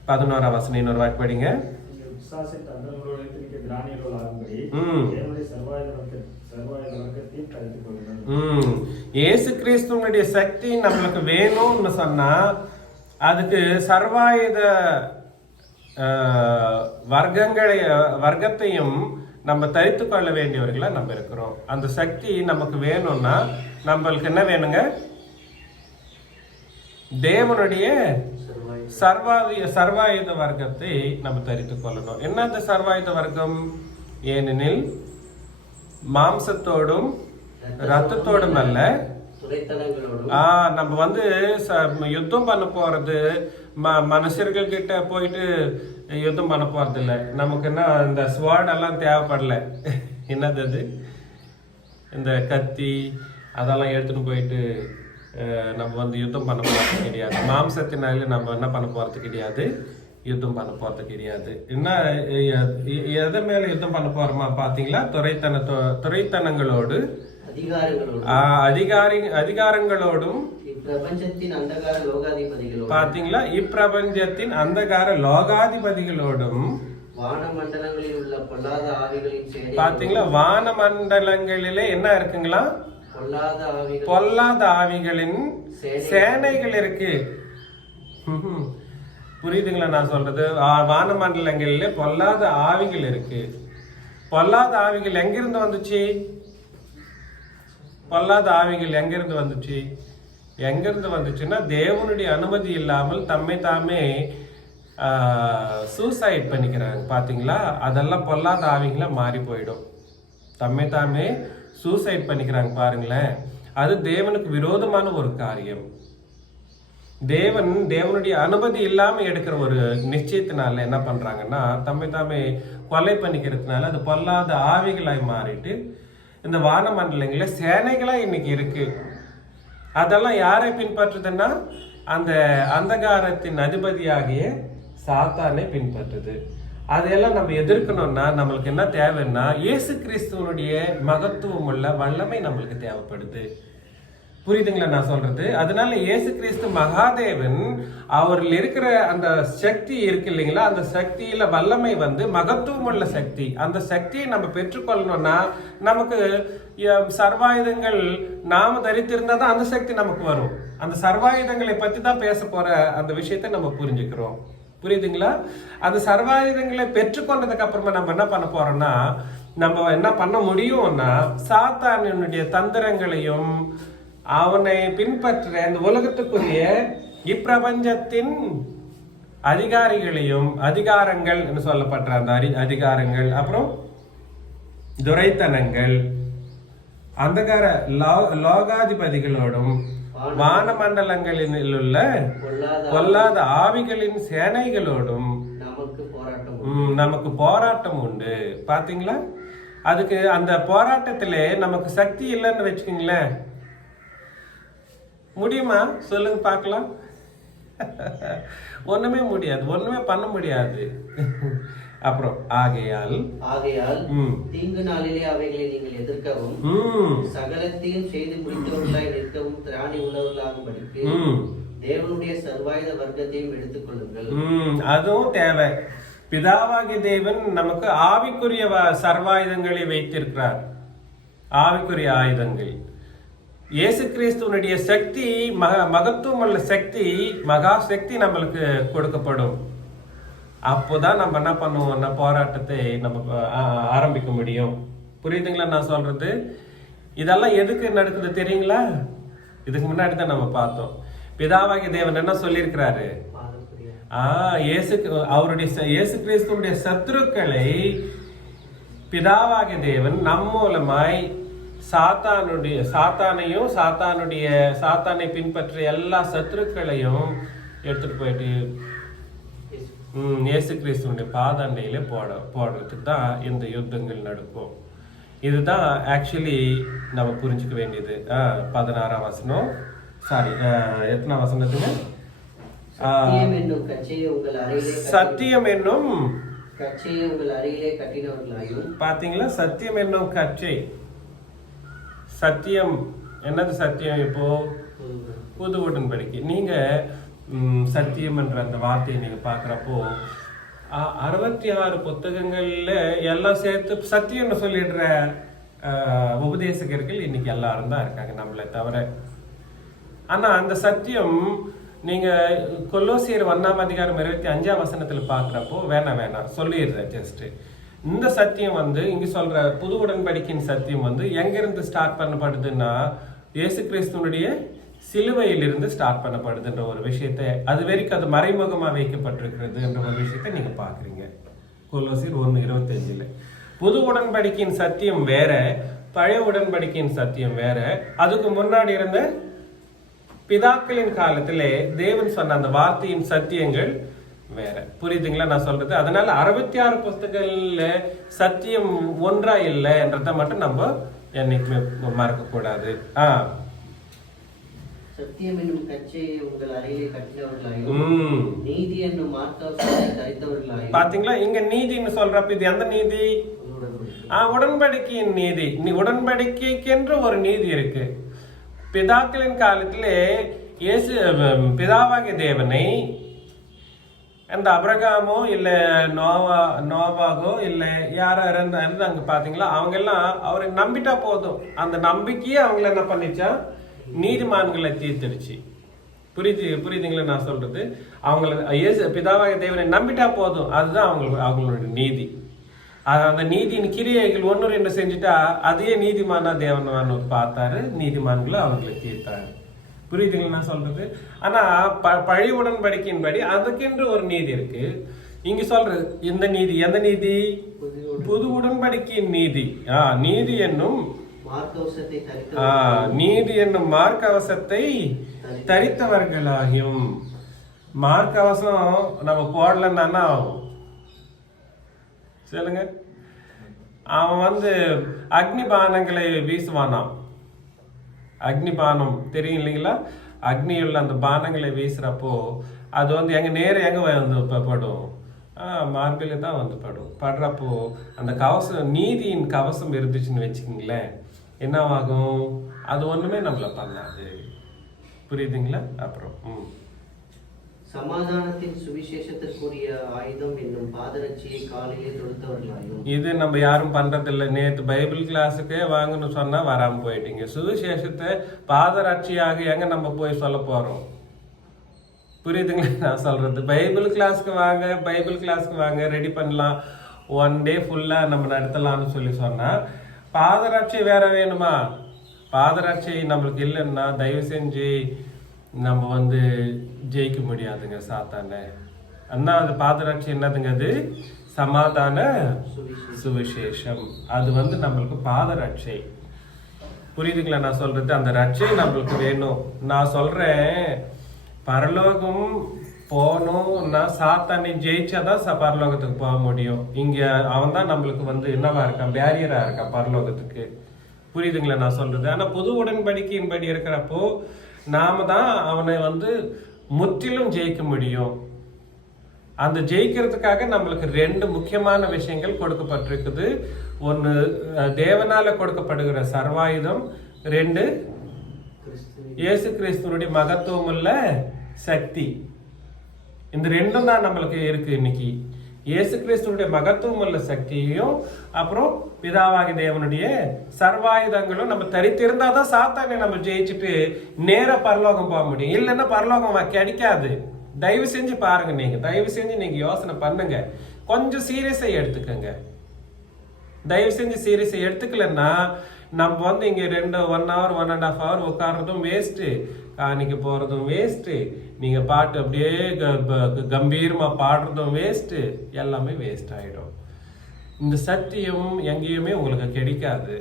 11ஆம் வசனம் இன்னொரு வாட்டி படிங்க. இயேசு கிறிஸ்துவனுடைய சக்தி நம்மளுக்கு வேணும்னு சொன்னா அதுக்கு சர்வாயுத வர்க்கத்தையும் நம்ம தரித்து கொள்ள வேண்டியவர்களா நம்ம இருக்கிறோம். அந்த சக்தி நமக்கு வேணும்னா நம்மளுக்கு என்ன வேணுங்க? தேவனுடைய சர்வாயுத வர்க்கத்தை நம்ம தரித்து கொள்ளணும். என்ன அந்த சர்வாயுத வர்க்கம்? ஏனெனில் மாம்சத்தோடும் ரத்தத்தோடும் அல்ல, நம்ம வந்து யுத்தம் பண்ண போறது மனுஷர்கள் கிட்ட போயிட்டு யுத்தம் பண்ண போறது இல்லை. நமக்கு என்ன இந்த ஸ்வார்ட் எல்லாம் தேவைப்படல. என்னது அது? இந்த கத்தி அதெல்லாம் எடுத்துட்டு போயிட்டு நம்ம வந்து யுத்தம் பண்ண போறது கிடையாது. மாம்சத்தினால நம்ம என்ன பண்ண போறது கிடையாது, யுத்தம் பண்ண போறது கிடையாது. என்ன எதை மேல யுத்தம் பண்ண போறோமா பாத்தீங்களா? துரைத்தனங்களோடு அதிகாரங்களோடும் பாத்தீங்களா, இப்பிரபஞ்சத்தின் அந்தகார லோகாதிபதிகளோடும் பாத்தீங்களா, வானமண்டலங்களிலே என்ன இருக்குங்களா? பொல்லாத ஆவிகளின் சேனைகள் இருக்கு. புரியுதுங்களா நான் சொல்றது? வானமண்டலங்களிலே பொல்லாத ஆவிகள் இருக்கு. பொல்லாத ஆவிகள் எங்கிருந்து வந்துச்சு? பொல்லாத ஆவிகள் எங்கிருந்து வந்துச்சு? எங்கிருந்து வந்துச்சுன்னா தேவனுடைய அனுமதி இல்லாமல் தம்மை தாமே சூசைட் பண்ணிக்கிறாங்க. பாத்தீங்களா? அதெல்லாம் பொல்லாத ஆவிகளா மாறி போயிடும். தம்மை தாமே சூசைட் பண்ணிக்கிறாங்க பாருங்களேன். அது தேவனுக்கு விரோதமான ஒரு காரியம். தேவனுடைய அனுமதி இல்லாம எடுக்கிற ஒரு நிச்சயத்தினால என்ன பண்றாங்கன்னா தம்மை தாமே கொலை பண்ணிக்கிறதுனால அது பொல்லாத ஆவிகளாய் மாறிட்டு இந்த வானமண்டலங்கள சேனைகளா இன்னைக்கு இருக்கு. அதெல்லாம் யாரை பின்பற்றுதுன்னா அந்த அந்தகாரத்தின் அதிபதியாகிய சாத்தானை பின்பற்றுது. அதையெல்லாம் நம்ம எதிர்க்கணும்னா நம்மளுக்கு என்ன தேவைன்னா இயேசு கிறிஸ்துவனுடைய மகத்துவம் உள்ள வல்லமை நம்மளுக்கு தேவைப்படுது. புரியுதுங்களா நான் சொல்றது? அதனால இயேசு கிறிஸ்து மகாதேவன் அவரில் இருக்கிற அந்த சக்தி இருக்கு இல்லைங்களா, அந்த சக்தியில வல்லமை வந்து மகத்துவம் உள்ள சக்தி. அந்த சக்தியை நம்ம பெற்றுக்கொள்ளணும்னா நமக்கு சர்வாயுதங்கள் நாம தரித்திருந்தா தான் அந்த சக்தி நமக்கு வரும். அந்த சர்வாயுதங்களை பத்தி தான் பேச போற அந்த விஷயத்தை நம்ம புரிஞ்சுக்கிறோம். புரியுதுங்களா? அந்த சர்வாயுதங்களை பெற்றுக்கொண்டதுக்கு அப்புறமா நம்ம என்ன பண்ண போறோம்னா நம்ம என்ன பண்ண முடியும்னா சாத்தானுடைய தந்திரங்களையும் அவனை பின்பற்ற இந்த உலகத்துக்குரிய இப்பிரபஞ்சத்தின் அதிகாரங்கள் என்று சொல்லப்பட்ட அந்த அதிகாரங்கள், அப்புறம் துரைத்தனங்கள், அந்தகார லோகாதிபதிகளோடும் வானமண்டலங்களில் உள்ள பொல்லாத ஆவிகளின் சேனைகளோடும் நமக்கு போராட்டம் உண்டு. பாத்தீங்களா? அதுக்கு அந்த போராட்டத்திலே நமக்கு சக்தி இல்லைன்னு வச்சுக்கோங்களேன். முடியுமா? சொல்லுங்க பார்க்கலாம். ஒண்ணுமே முடியாது, ஒண்ணுமே பண்ண முடியாது. அப்புறம் ஆகையால் தீங்கு நாளிலே அவைகளை நீங்கள் எதிர்க்கவும் சகலத்தையும் செய்து முடித்தவர்களாய் நிற்கவும் திராணி உள்ளவர்களாகும்படிக்கு தேவனுடைய சர்வாயுத வர்க்கத்தையும் எடுத்துக்கொள்ளுங்கள். அதுவும் தேவை. பிதாவாகிய தேவன் நமக்கு ஆவிக்குரிய சர்வாயுதங்களை வைத்திருக்கிறார். ஆவிக்குரிய ஆயுதங்கள் இயேசு கிறிஸ்துவனுடைய சக்தி, மகத்துவம் உள்ள சக்தி, மகா சக்தி நம்மளுக்கு கொடுக்கப்படும். அப்போதான் நம்ம என்ன பண்ணுவோம்னா போராட்டத்தை நம்ம ஆரம்பிக்க முடியும். புரியுதுங்களா நான் சொல்றது? இதெல்லாம் எதுக்கு நடக்குது தெரியுங்களா? இதுக்கு முன்னாடி தான் நம்ம பார்த்தோம். பிதாவாகிய தேவன் என்ன சொல்லியிருக்கிறாரு? இயேசு கிறிஸ்துடைய சத்துருக்களை பிதாவாகிய தேவன் நம் மூலமாய் சாத்தானை பின்பற்றிய எல்லா சத்துருக்களையும் எடுத்துட்டு போயிட்டு இயேசு கிறிஸ்துவனுடைய பாதாண்டையில போடுறதுக்கு தான் இந்த யுத்தங்கள் நடக்கும். இதுதான் ஆக்சுவலி நம்ம புரிஞ்சுக்க வேண்டியது. 16ஆம் வசனம், சாரி எத்தனாம் வசனத்துக்கு? சத்தியம் என்னும் கச்சையை உங்கள் அருகிலே கட்டினவர்களாயும். பாத்தீங்களா? சத்தியம் என்னும் கச்சை. சத்தியம் என்னது? சத்தியம் இப்போ புது உடன்படிக்கை. நீங்க சத்தியம் என்ற அந்த வார்த்தையை நீங்க பாக்குறப்போ 66 புத்தகங்கள்ல எல்லாம் சேர்த்து சத்தியம்னு சொல்லிடுற உபதேசகர்கள் இன்னைக்கு எல்லாரும் தான் இருக்காங்க, நம்மளை தவிர. ஆனா அந்த சத்தியம் நீங்க கொலோசியர் 1ஆம் அதிகாரம் 25ஆம் வசனத்துல பாக்குறப்போ வேணாம் சொல்லிடுறேன். ஜஸ்ட் இந்த சத்தியம் வந்து இங்க சொல்ற புது உடன்படிக்கையின் சத்தியம் வந்து எங்கிருந்து ஸ்டார்ட் பண்ணப்படுதுன்னா இயேசு கிறிஸ்துவனுடைய சிலுவையிலிருந்து ஸ்டார்ட் பண்ணப்படுதுன்ற ஒரு விஷயத்தை, அது வரைக்கும் அது மறைமுகமா வைக்கப்பட்டிருக்கிறது என்ற ஒரு விஷயத்தை நீங்க பாக்குறீங்க கொலோசியர் 1:25. புது உடன்படிக்கையின் சத்தியம் வேற, பழைய உடன்படிக்கையின் சத்தியம் வேற. அதுக்கு முன்னாடி இருந்த பிதாக்களின் காலத்திலே தேவன் சொன்ன அந்த வார்த்தையின் சத்தியங்கள் வேற. புரியுதுங்களா நான் சொல்றது? அதனால 66 புஸ்தகங்கள்ல சத்தியம் ஒன்றா இல்லைன்றத மட்டும் நம்ம என்னைக்குமே மறக்க கூடாது. சத்தியம் என்னும் கச்சையை உங்கள் அறையிலே கட்டினவர்களாயும் நீதி என்னும் மார்க்கவசத்தை தரித்தவர்களாயும். பாத்தீங்களா? இங்க நீதின்னு சொல்றப்ப இது எந்த நீதி? உடன்படிக்கையின் நீதி. உடன்படிக்கைக்கென்று ஒரு நீதி இருக்கு. பிதாக்களின் காலத்திலே இயேசு பிதாவாகிய தேவனை அந்த அப்ரகாமோ இல்ல நோவாகோ இல்ல யாரோ இருந்தாங்க பாத்தீங்களா, அவங்க எல்லாம் அவரை நம்பிட்டா போதும். அந்த நம்பிக்கையே அவங்கள என்ன பண்ணிச்சா? நீதிமான்களை தீர்த்திடுச்சு. புரியுதுங்களா நான் சொல்றது? அவங்கள பிதாவாகிய தேவனை நம்பிட்டா போதும், அதுதான் அவங்களோட நீதி. அந்த நீதியின் கிரியைகள் 1-2 செஞ்சுட்டா அதையே நீதிமானா தேவன் பார்த்தாரு, நீதிமான்களை அவங்களை தீர்த்தாரு. புரியுதுங்களா நான் சொல்றது? ஆனா பழைய உடன்படிக்கையின்படி அதுக்கென்று ஒரு நீதி இருக்கு. இங்க சொல்றது இந்த நீதி எந்த நீதி? புது உடன்படிக்கையின் நீதி. நீதி என்னும் மார்க்கவசத்தை தரித்தவர்களாகும். மார்க்கவசம் நம்ம போடலன்னா சொல்லுங்க, அவன் வந்து அக்னி பானங்களை வீசுவானாம். அக்னி பானம் தெரியும் இல்லைங்களா? அக்னியுள்ள அந்த பானங்களை வீசுறப்போ அது வந்து எங்க வந்து படும்? மார்பில தான் வந்து படுறப்போ அந்த கவசம், நீதியின் கவசம் இருந்துச்சுன்னு வச்சுக்கோங்களேன், என்னவாகும்? அது ஒண்ணுமே நம்மள பண்ணாது. புரியுதுங்களா? அப்புறம் சமாதானத்தின் சுவிசேஷத்திற்குரிய ஆயுதம் என்னும் பாதரட்சியை காலையிலே தொடுத்தவர்களாயும். இது நம்ம யாரும் பண்றதில்லை. நேற்று பைபிள் கிளாஸுக்கே வாங்கன்னு சொன்னா வராம போயிட்டீங்க. சுவிசேஷத்தை பாதரட்சியாக எங்க நம்ம போய் சொல்ல போறோம்? புரியுதுங்களா நான் சொல்றது? பைபிள் கிளாஸ்க்கு வாங்க ரெடி பண்ணலாம், 1 டே ஃபுல்லா நம்ம நடத்தலாம்னு சொன்னா பாதரட்சி வேற வேணுமா? பாதரட்சி நம்மளுக்கு இல்லைன்னா தயவு செஞ்சு நம்ம வந்து ஜெயிக்க முடியாதுங்க சாத்தான. அண்ணா அது பாதரட்சி என்னதுங்க? அது சமாதான சுவிசேஷம். அது வந்து நம்மளுக்கு பாதரட்சை. புரியுதுங்களா நான் சொல்றது? அந்த ரட்சை நம்மளுக்கு வேணும். நான் சொல்றேன், பரலோகம் போகணும்னா சாத்தானை ஜெயிச்சாதான் பரலோகத்துக்கு போக முடியும். இங்க அவன் தான் நம்மளுக்கு வந்து என்னவா இருக்கான்? பேரியரா இருக்கான் பரலோகத்துக்கு. புரியுதுங்களா நான் சொல்றது? ஆனா புது உடன்படிக்கையின்படி இருக்கிறப்போ நாம தான் அவனை வந்து முற்றிலும் ஜெயிக்க முடியும். அந்த ஜெயிக்கிறதுக்காக நம்மளுக்கு 2 முக்கியமான விஷயங்கள் கொடுக்கப்பட்டிருக்குது. ஒன்று தேவனால கொடுக்கப்படுகிற சர்வாயுதம், 2 இயேசு கிறிஸ்துவனுடைய மகத்துவம் உள்ள சக்தி. இந்த 2 தான் நம்மளுக்கு இருக்கு இன்னைக்கு. இயேசு கிறிஸ்துவனுடைய மகத்துவம் உள்ள சக்தியையும் அப்புறம் பிதாவாகி தேவனுடைய சர்வாயுதங்களும் நம்ம தரித்திருந்தாதான் சாத்தானை நம்ம ஜெயிச்சுட்டு நேர பரலோகம் போக முடியும். இல்லைன்னா பரலோகம் கிடைக்காது. தயவு செஞ்சு பாருங்க, தயவு செஞ்சு நீங்க யோசனை பண்ணுங்க, கொஞ்சம் சீரியஸா எடுத்துக்கங்க. தயவு செஞ்சு சீரியஸா எடுத்துக்கலன்னா நம்ம இங்க 1 hour 1.5 hour உட்கார்றதும் வேஸ்ட், காணிக்க போறதும் வேஸ்ட், நீங்க பாட்டு அப்படியே கம்பீரமா பாடுறதும் வேஸ்ட், எல்லாமே வேஸ்ட் ஆயிடும். இந்த சத்தியம் எங்கேயுமே உங்களுக்கு கிடைக்காது.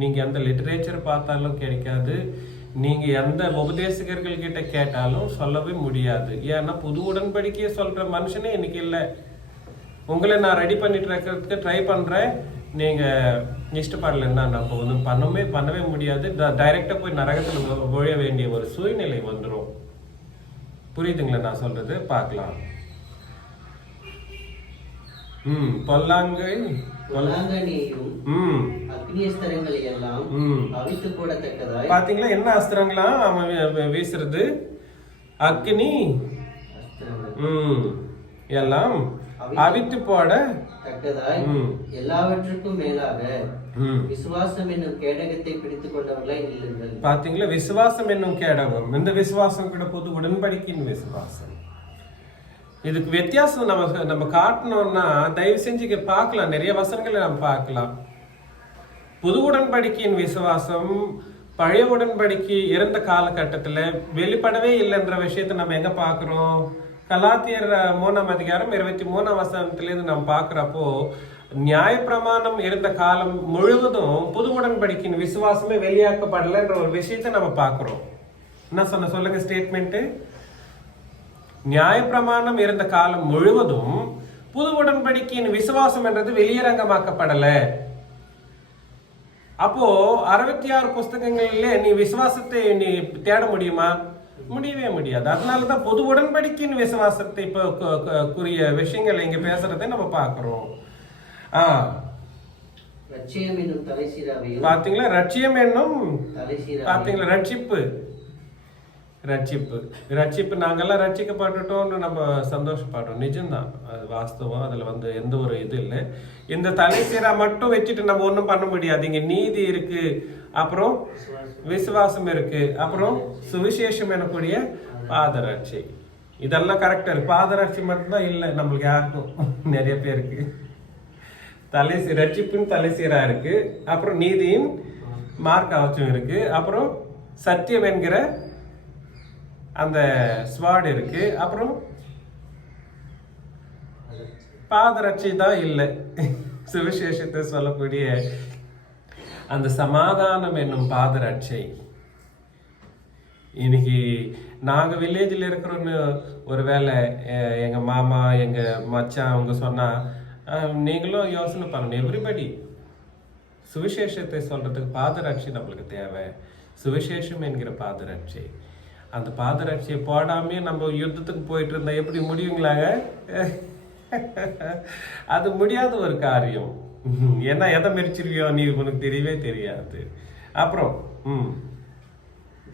நீங்க எந்த லிட்டரேச்சர் பார்த்தாலும் கிடைக்காது. நீங்க எந்த உபதேசகர்கள் கிட்ட கேட்டாலும் சொல்லவே முடியாது. ஏன்னா புது உடன்படிக்கையை சொல்ற மனுஷனே இன்னைக்கு இல்லை. உங்களை நான் ரெடி பண்ணிட்டு இருக்கிறதுக்கு ட்ரை பண்றேன். நீங்க இஷ்டப்படலைன்னா நம்ம பண்ணவே முடியாது. டைரக்டா போய் நரகத்துல விழ வேண்டிய ஒரு சூழ்நிலை வந்துடும். புரியுதுங்களா நான் சொல்றது? பார்க்கலாம். பொல்லாங்கனியும் அக்னிஸ்தரங்களை எல்லாம் அவித்து போடத்தக்கதாய். பாத்தீங்களா என்ன அஸ்திரங்களாம் அவன் வீசுறது? அக்னி எல்லாம் அவித்து போட தக்கதாய் எல்லாவற்றுக்கும் மேலாக விசுவாசம் என்னும் கேடகத்தை பிடித்துக் கொண்டவர்களாய் நில்லுங்கள். பாத்தீங்களா, விசுவாசம் என்னும் கேடகம். இந்த விசுவாசம் கூட புது உடன்படிக்கையின் விசுவாசம். இதுக்கு வித்தியாசம் நம்ம காட்டணும்னா தயவு செஞ்சு பார்க்கலாம். நிறைய வசனங்களை நம்ம பார்க்கலாம். புது உடன்படிக்கையின் விசுவாசம் பழைய உடன்படிக்கை இருந்த காலகட்டத்துல வெளிப்படவே இல்லைன்ற விஷயத்தை நம்ம எங்க பாக்குறோம்? கலாத்தியர் 3ஆம் அதிகாரம் 23ஆம் வசனத்திலிருந்து நம்ம பாக்குறப்போ நியாயப்பிரமாணம் இருந்த காலம் முழுவதும் புது உடன்படிக்கையின் விசுவாசமே வெளியாக்கப்படலைன்ற ஒரு விஷயத்தை நம்ம பாக்குறோம். என்ன சொல்லுங்க ஸ்டேட்மெண்ட். நியாயப்பிரமாணம் இருந்த காலம் முழுவதும் புது உடன்படிக்கையின் விசுவாசம் என்றது வெளியரங்கமாக்கப்படல. அப்போ 66 புஸ்தகங்களிலே நீ விசுவாசத்தை நீ தேட முடியுமா? முடியவே முடியாது. அதனாலதான் பொது உடன்படிக்கையின் விசுவாசத்தை இப்போ குறிய விஷயங்கள் இங்க பேசுறதை நம்ம பாக்குறோம். பாத்தீங்களா, ரட்சியம் என்னும் பாத்தீங்களா, ரட்சிப்பு நாங்கெல்லாம் ரட்சிக்கப்பட்டுட்டோம்னு நம்ம சந்தோஷப்படுறோம். நிஜம்தான், அது வாஸ்தவம். அதுல எந்த ஒரு இது இல்லை. இந்த தலைசீரா மட்டும் வச்சுட்டு நம்ம ஒண்ணும் பண்ண முடியாது. இங்க நீதி இருக்கு, அப்புறம் விசுவாசம் இருக்கு, அப்புறம் சுவிசேஷம் எனக்கூடிய பாதரட்சி. இதெல்லாம் கரெக்டா இருக்கு. பாதரட்சி மட்டும்தான் இல்லை நம்மளுக்கு யாருக்கும். நிறைய பேருக்கு ரட்சிப்பின் தலைசீரா இருக்கு, அப்புறம் நீதியின் மார்க்கவச்சம் இருக்கு, அப்புறம் சத்தியம் என்கிற அந்த ஸ்வாட் இருக்கு, அப்புறம் பாதரட்சி தான் இல்லை. சுவிசேஷத்தை சொல்லக்கூடிய அந்த சமாதானம் என்னும் பாதரட்சை. இன்னைக்கு நாங்க வில்லேஜில் இருக்கிறோன்னு ஒரு வேளை எங்க மாமா எங்க மச்சான் அவங்க சொன்னா நீங்களும் யோசனை பண்ணணும். எவ்ரிபடி சுவிசேஷத்தை சொல்றதுக்கு பாதரட்சி நம்மளுக்கு தேவை. சுவிசேஷம் என்கிற பாதரட்சி. அந்த பாதரட்சியை போடாமே நம்ம யுத்தத்துக்கு போயிட்டு இருந்தா எப்படி முடியுங்களாங்க? அது முடியாத ஒரு காரியம். ஏன்னா எதை மெரிச்சிருவியோ நீ உனக்கு தெரியவே தெரியாது. அப்புறம்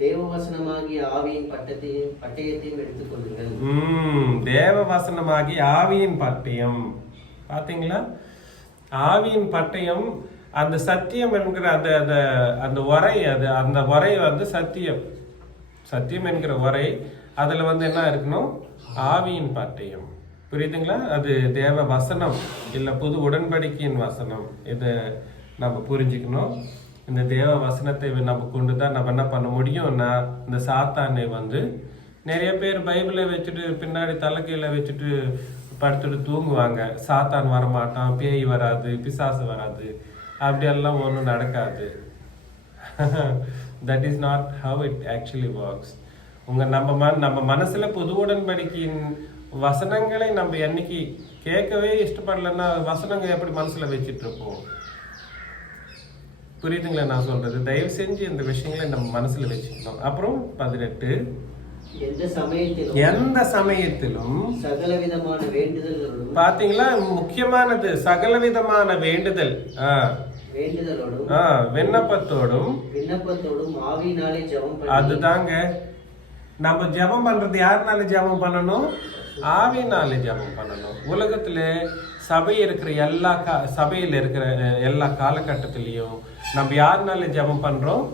தேவவசனமாகி ஆவியின் பட்டயத்தையும் எடுத்துக்கொள்ளுங்கள். தேவவசனமாகி ஆவியின் பட்டயம். பாத்தீங்களா, ஆவியின் பட்டயம். அந்த சத்தியம் என்கிற அந்த உரை, அந்த உரை சத்தியம் என்கிற உரை. அதுல என்ன இருக்கணும்? ஆவியின் பட்டயம். புரியுதுங்களா? அது தேவ வசனம் இல்ல புது உடன்படிக்கையின் வசனம். இதை நம்ம புரிஞ்சுக்கணும். இந்த தேவ வசனத்தை நம்ம கொண்டுதான் நம்ம என்ன பண்ண முடியும்னா, இந்த சாத்தானை நிறைய பேர் பைபிளை வச்சுட்டு பின்னாடி தலைக்கீழ வச்சுட்டு படுத்துட்டு தூங்குவாங்க. சாத்தான் வரமாட்டான், பேய் வராது, பிசாசு வராது, அப்படியெல்லாம் ஒன்றும் நடக்காது. That is not how it actually works. நம்ம மனசுல புது உடன்படிக்கையின் வசனங்களை நம்ம என்னைக்கு கேட்கவே இஷ்டப்படலன்னா வசனங்கள் எப்படி மனசுல வச்சுட்டு இருப்போம்? புரியுதுங்களா நான் சொல்றது? தயவு செஞ்சு இந்த விஷயங்களை நம்ம மனசுல வச்சுக்கணும். அப்புறம் 18 எந்த சமயத்திலும் சகலவிதமான வேண்டுதல்களோடும் பாத்தீங்களா, முக்கியமானது சகலவிதமான வேண்டுதல், வேண்டுதலோடும் விண்ணப்பத்தோடும் ஆவியினாலே ஜெபம் பண்ணி. அதுதாங்க நம்ம ஜெபம் பண்றது யாருனால ஜெபம் பண்ணணும்? ஆவியினாலே ஜெபம் பண்ணணும். உலகத்துல சபை இருக்கிற சபையில் இருக்கிற எல்லா காலகட்டத்திலையும் நம்ம யாருனால ஜெபம் பண்றோம்?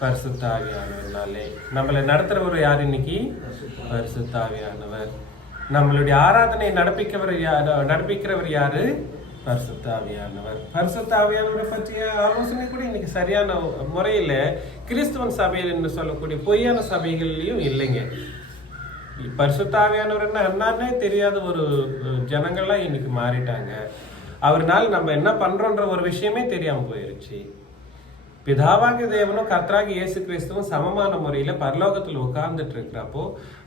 பரிசுத்த ஆவியானவர்னாலே. நம்மளை நடத்துறவர் யார் இன்னைக்கு? பரிசுத்த ஆவியானவர். நம்மளுடைய ஆராதனை நடப்பிக்கிறவர் யாரு? பரிசுத்த ஆவியானவர். பரிசுத்த ஆவியானவரை பற்றிய ஆலோசனை கூட இன்னைக்கு சரியான முறையில கிறிஸ்துவன் சபையில் என்று சொல்லக்கூடிய பொய்யான சபைகள்லயும் இல்லைங்க. பரிசுத்த ஆவியானவர் என்னன்னே தெரியாத ஒரு ஜனங்கள்லாம் இன்னைக்கு மாறிட்டாங்க. அவர்னால நம்ம என்ன பண்றோன்ற ஒரு விஷயமே தெரியாம போயிருச்சு. பிதாவாகிய தேவனும் கர்த்தராகிய இயேசு கிறிஸ்துவும் சமமான முறையில பரலோகத்தில் உட்கார்ந்துட்டு இருக்கிறப்போ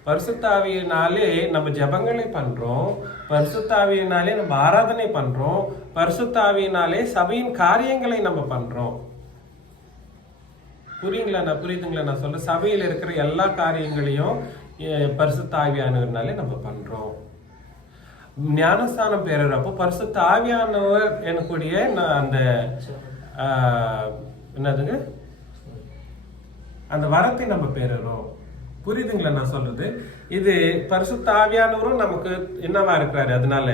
பரிசுத்த ஆவியினாலே நம்ம ஜெபங்களை பண்றோம், பரிசுத்த ஆவியினாலே நம்ம ஆராதனை பண்றோம், பரிசுத்த ஆவியினாலே சபையின் காரியங்களை நம்ம பண்றோம். புரியுதுங்களா நான் சொல்ற? சபையில் இருக்கிற எல்லா காரியங்களையும் பரிசுத்த ஆவியானவர்னாலே நம்ம பண்றோம். ஞானஸ்தானம் பெறுறப்போ பரிசுத்த ஆவியானவர் எனக்கூடிய அந்த என்னதுங்க அந்த வரத்தை நம்ம பெறுறோம். புரியுதுங்களா நான் சொல்றது? இது பரிசுத்த ஆவியானவரும் நமக்கு என்னவா இருக்கிறாரு, அதனால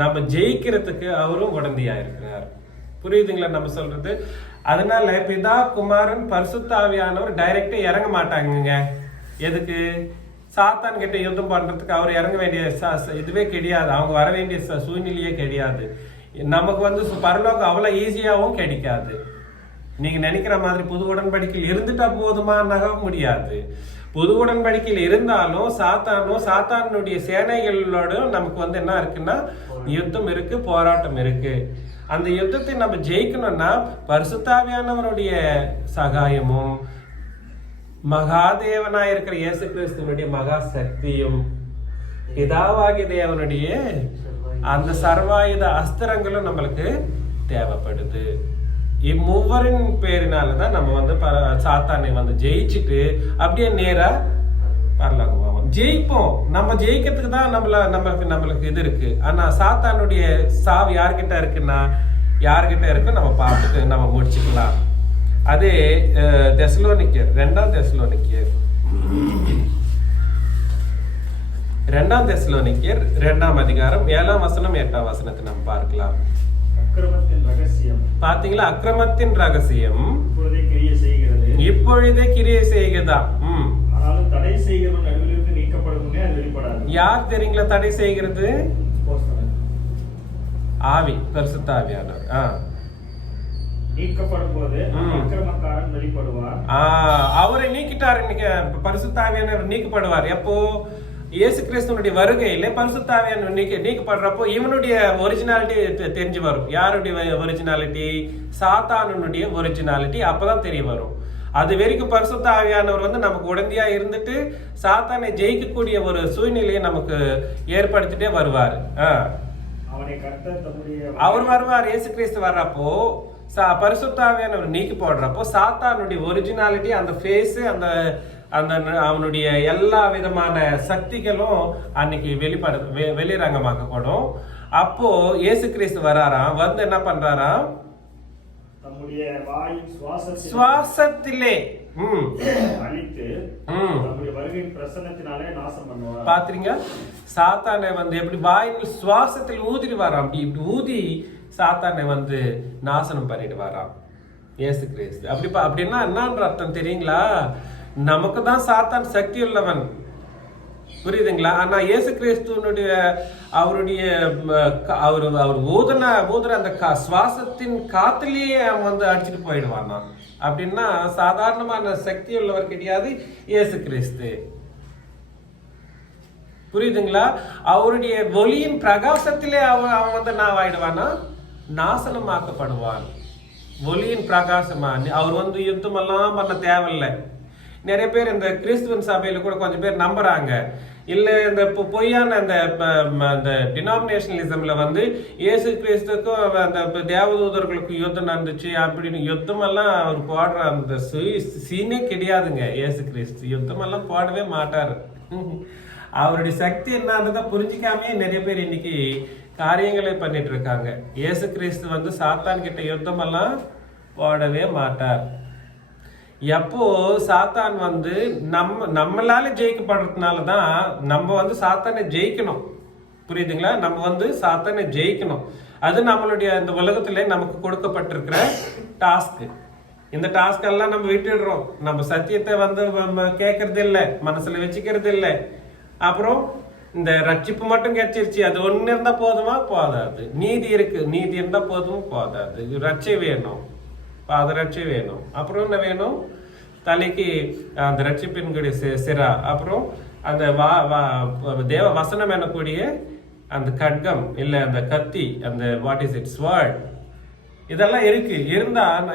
நம்ம ஜெயிக்கிறதுக்கு அவரும் உடந்தையா இருக்கிறார். புரியுதுங்களா நம்ம சொல்றது? அதனால பிதா குமாரன் பரிசுத்த ஆவியானவர் டைரக்டா இறங்க மாட்டாங்க. எதுக்கு? சாத்தான் கிட்ட யுத்தம் பண்றதுக்கு அவர் இறங்க வேண்டிய இதுவே கிடையாது. அவங்க வர வேண்டிய சூழ்நிலையே கிடையாது. நமக்கு பரலோகம் அவ்வளவு ஈஸியாவும் கிடைக்காது. நீங்க நினைக்கிற மாதிரி புது உடன்படிக்கையில் இருந்துட்டா போதுமா? நக முடியாது. புது உடன்படிக்கையில் இருந்தாலும் சாத்தானுடைய சேனைகளோட நமக்கு என்ன இருக்குன்னா யுத்தம் இருக்கு, போராட்டம் இருக்கு. அந்த யுத்தத்தை நம்ம ஜெயிக்கணும்னா பரிசுத்த ஆவியானவருடைய சகாயமும் மகாதேவனாய் இருக்கிற இயேசு கிறிஸ்துவனுடைய மகா சக்தியும் பிதாவாகிய தேவனுடைய அந்த சர்வாயுத அஸ்திரங்களும் நம்மளுக்கு தேவைப்படுது. இம்மூவரின் பேரினாலதான் நம்ம சாத்தானை ஜெயிச்சுட்டு அப்படியே நேரா பரலோகம் போவோம். ஜெயிப்போம். நம்ம ஜெயிக்கிறதுக்கு தான் நம்மளுக்கு இது இருக்கு. ஆனா சாத்தானுடைய சாவு யார்கிட்ட இருக்குன்னா யார்கிட்ட இருக்கு நம்ம பார்த்துட்டு நம்ம முடிச்சுக்கலாம். அதே தெசலோனிக்கர் 2 தெசலோனிக்கர் 2 அதிகாரம் 7 வசனம் 8 வசனத்தை நம்ம பார்க்கலாம். அக்கிரமத்தின் ரகசியம் பாத்தீங்களா? அக்கிரமத்தின் ரகசியம் இப்பொழுதே கிரியை செய்கிறதா? ஆனாலும் தடை செய்கிறவன் நடுவிலிருந்து நீக்கப்படும் முன்னே அது வெளிப்படாது. யார் தெரியுங்களா தடை செய்கிறது? ஆவி, பரிசுத்த ஆவியானவர். நீக்கப்படும் போது அக்கிரமக்காரன் வெளிப்படுவார். அவரை நீக்கிட்டார். இன்னைக்கு பரிசுத்த ஆவியானவர் நீக்கப்படுவார். எப்போ? இயேசு கிறிஸ்துவனுடைய வருகையில பரிசுத்த ஆவியானவர் நீக்கப்படுறப்போ இவனுடைய ஒரிஜினாலிட்டி தெரிஞ்சு வரும். யாருடைய ஒரிஜினாலிட்டி? சாத்தானுடைய ஒரிஜினாலிட்டி அப்பதான் தெரிய வரும். அது வரைக்கும் பரிசுத்த ஆவியானவர் நமக்கு உடந்தையா இருந்துட்டு சாத்தானை ஜெயிக்கக்கூடிய ஒரு சூழ்நிலையை நமக்கு ஏற்படுத்திட்டே வருவார். அவர் வருவார். இயேசு கிறிஸ்து வர்றப்போ பரிசுத்த ஆவியானவர் நீக்கி போடுறப்போ சாத்தானுடைய ஒரிஜினாலிட்டி, அந்த ஃபேஸ், அந்த அவனுடைய எல்லா விதமான சக்திகளும் அன்னைக்கு வெளிரங்கமாக்கப்படும். அப்போ இயேசு கிறிஸ்து வராராம். என்ன பண்றாராம்? தம்முடைய வாயின் சுவாசத்திலே அழித்து தம்முடைய வருகையின் பிரசன்னத்தினாலே நாசம் பண்ணுவார். பாத்தீங்க? சாத்தானை எப்படி வாயின் சுவாசத்தில் ஊதிட்டு வராம். இப்படி ஊதி சாத்தானை நாசனம் பண்ணிட்டு வராம் இயேசு கிறிஸ்து. அப்படின்னா என்னன்ற அர்த்தம் தெரியுங்களா? நமக்கு தான் சாத்தான் சக்தி உள்ளவன். புரியுதுங்களா? ஆனா இயேசு கிறிஸ்துவனுடைய அவர் ஊதுற அந்த சுவாசத்தின் காத்திலேயே அவன் அடிச்சுட்டு போயிடுவான். அப்படின்னா சாதாரணமான சக்தி உள்ளவர் கிடையாது இயேசு கிறிஸ்து. புரியுதுங்களா? அவருடைய ஒளியின் பிரகாசத்திலே அவன் நான் ஆயிடுவானா? நாசனமாக்கப்படுவான். ஒளியின் பிரகாசமா அவர் யுத்தம் எல்லாம் பண்ண தேவையில்லை. நிறைய பேர் இந்த கிறிஸ்துவன் சபையில கூட கொஞ்சம் பேர் நம்புறாங்க. இல்ல இந்த பொய்யான அந்த டினாமினேஷனலிசம்ல வந்து இயேசு கிறிஸ்துக்கும் அந்த தேவதூதர்களுக்கும் யுத்தம் நடந்துச்சு அப்படின்னு யுத்தமெல்லாம் அவர் போடுற அந்த சீனே கிடையாதுங்க. இயேசு கிறிஸ்து யுத்தமெல்லாம் போடவே மாட்டாரு. அவருடைய சக்தி என்னன்றதை புரிஞ்சிக்காமே நிறைய பேர் இன்னைக்கு காரியங்களை பண்ணிட்டு இருக்காங்க. இயேசு கிறிஸ்து வந்து சாத்தான் கிட்ட யுத்தமெல்லாம் போடவே மாட்டார். எப்போ சாத்தான் வந்து நம்மளால ஜெயிக்கப்படுறதுனால தான் நம்ம வந்து சாத்தானை ஜெயிக்கணும். புரியுதுங்களா? நம்ம வந்து சாத்தானை ஜெயிக்கணும். அது நம்மளுடைய இந்த உலகத்துல நமக்கு கொடுக்கப்பட்டிருக்கிற டாஸ்க். இந்த டாஸ்க் எல்லாம் நம்ம விட்டுடுறோம். நம்ம சத்தியத்தை வந்து கேட்கறது இல்லை, மனசுல வச்சுக்கிறது இல்லை. அப்புறம் இந்த ரட்சிப்பு மட்டும் கிடைச்சிருச்சு, அது ஒண்ணு இருந்தா போதுமா? போதாது. நீதி இருக்கு, நீதி இருந்தா போதும் போதாது. ரட்சை வேணும், பாதரட்சை வேணும். அப்புறம் என்ன வேணும்? தலைக்கு அந்த ரட்சிப்பின்களுடைய சிரா, அப்புறம் அந்த தேவ வசனம் எனக்கூடிய அந்த கட்கம் இல்ல அந்த கத்தி, அந்த வாட் இஸ் இட் ஸ்வர்ட், இதெல்லாம்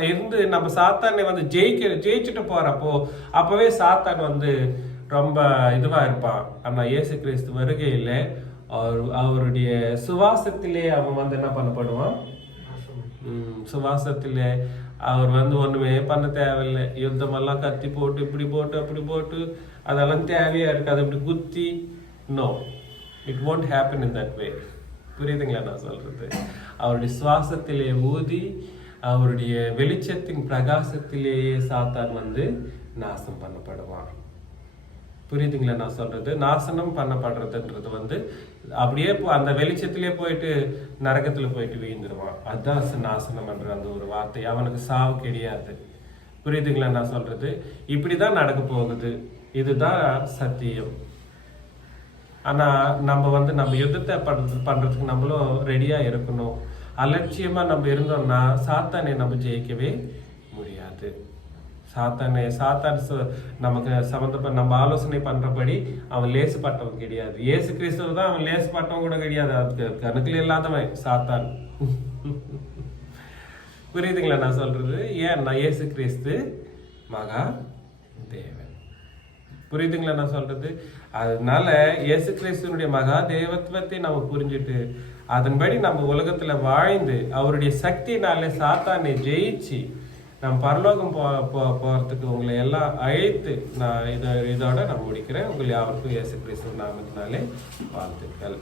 இருந்து நம்ம சாத்தானை வந்து ஜெயிச்சுட்டு போறப்போ அப்பவே சாத்தான் வந்து ரொம்ப இதுவா இருப்பான். ஆனா இயேசு கிறிஸ்து வருகையில அவருடைய சுவாசத்திலே அவன் வந்து என்ன பண்ணப்படுவான்? சுவாசத்திலே அவர் வந்து ஒண்ணுமே பண்ண தேவையில்லை. யுத்தமெல்லாம் கத்தி போட்டு இப்படி போட்டு அப்படி போட்டு அதெல்லாம் தேவையா இருக்காது. அப்படி குத்தி no, it won't happen in that way. புரியுதுங்களா நான் சொல்றது? அவருடைய சுவாசத்திலே ஊதி அவருடைய வெளிச்சத்தின் பிரகாசத்திலேயே சாத்தான் வந்து நாசம் பண்ணப்படுவான். புரியுதுங்களா நான் சொல்றது? நாசனம் பண்ணப்படுறதுன்றது வந்து அப்படியே அந்த வெளிச்சத்திலே போயிட்டு நரகத்துல போயிட்டு வீழ்ந்துருவான். அதுதான் நாசனம் என்ற அந்த ஒரு வார்த்தை. அவனுக்கு சாவு கிடையாது. புரியுதுங்களா நான் சொல்றது? இப்படிதான் நடக்க போகுது. இதுதான் சத்தியம். ஆனா நம்ம வந்து நம்ம யுத்தத்தை பண்றதுக்கு நம்மளும் ரெடியா இருக்கணும். அலட்சியமா நம்ம இருந்தோம்னா சாத்தானை நம்ம ஜெயிக்கவே முடியாது. சாத்தான் நமக்கு சம்மந்தப்பட்ட நம்ம ஆலோசனை பண்றபடி அவன் லேசுப்பட்டவன் கிடையாது. இயேசு கிறிஸ்துவ தான் அவன் லேசுப்பட்டவன் கூட கிடையாது. அதுக்கு கணக்குல இல்லாதவன் சாத்தான். புரியுதுங்களா நான் சொல்றது? ஏன்னா இயேசு கிறிஸ்து மகா தேவன். புரியுதுங்களா நான் சொல்றது? அதனால இயேசு கிறிஸ்துவனுடைய மகா தேவத்துவத்தை நம்ம புரிஞ்சுட்டு அதன்படி நம்ம உலகத்துல வாழ்ந்து அவருடைய சக்தினால சாத்தானை ஜெயிச்சு நம்ம பரலோகம் போறதுக்கு உங்களை எல்லாம் அழைத்து நான் இதோட நான் முடிக்கிறேன். உங்களை யாருக்கும் இயேசு கிறிஸ்து நாமத்தினாலே வாழ்த்துக்கள்.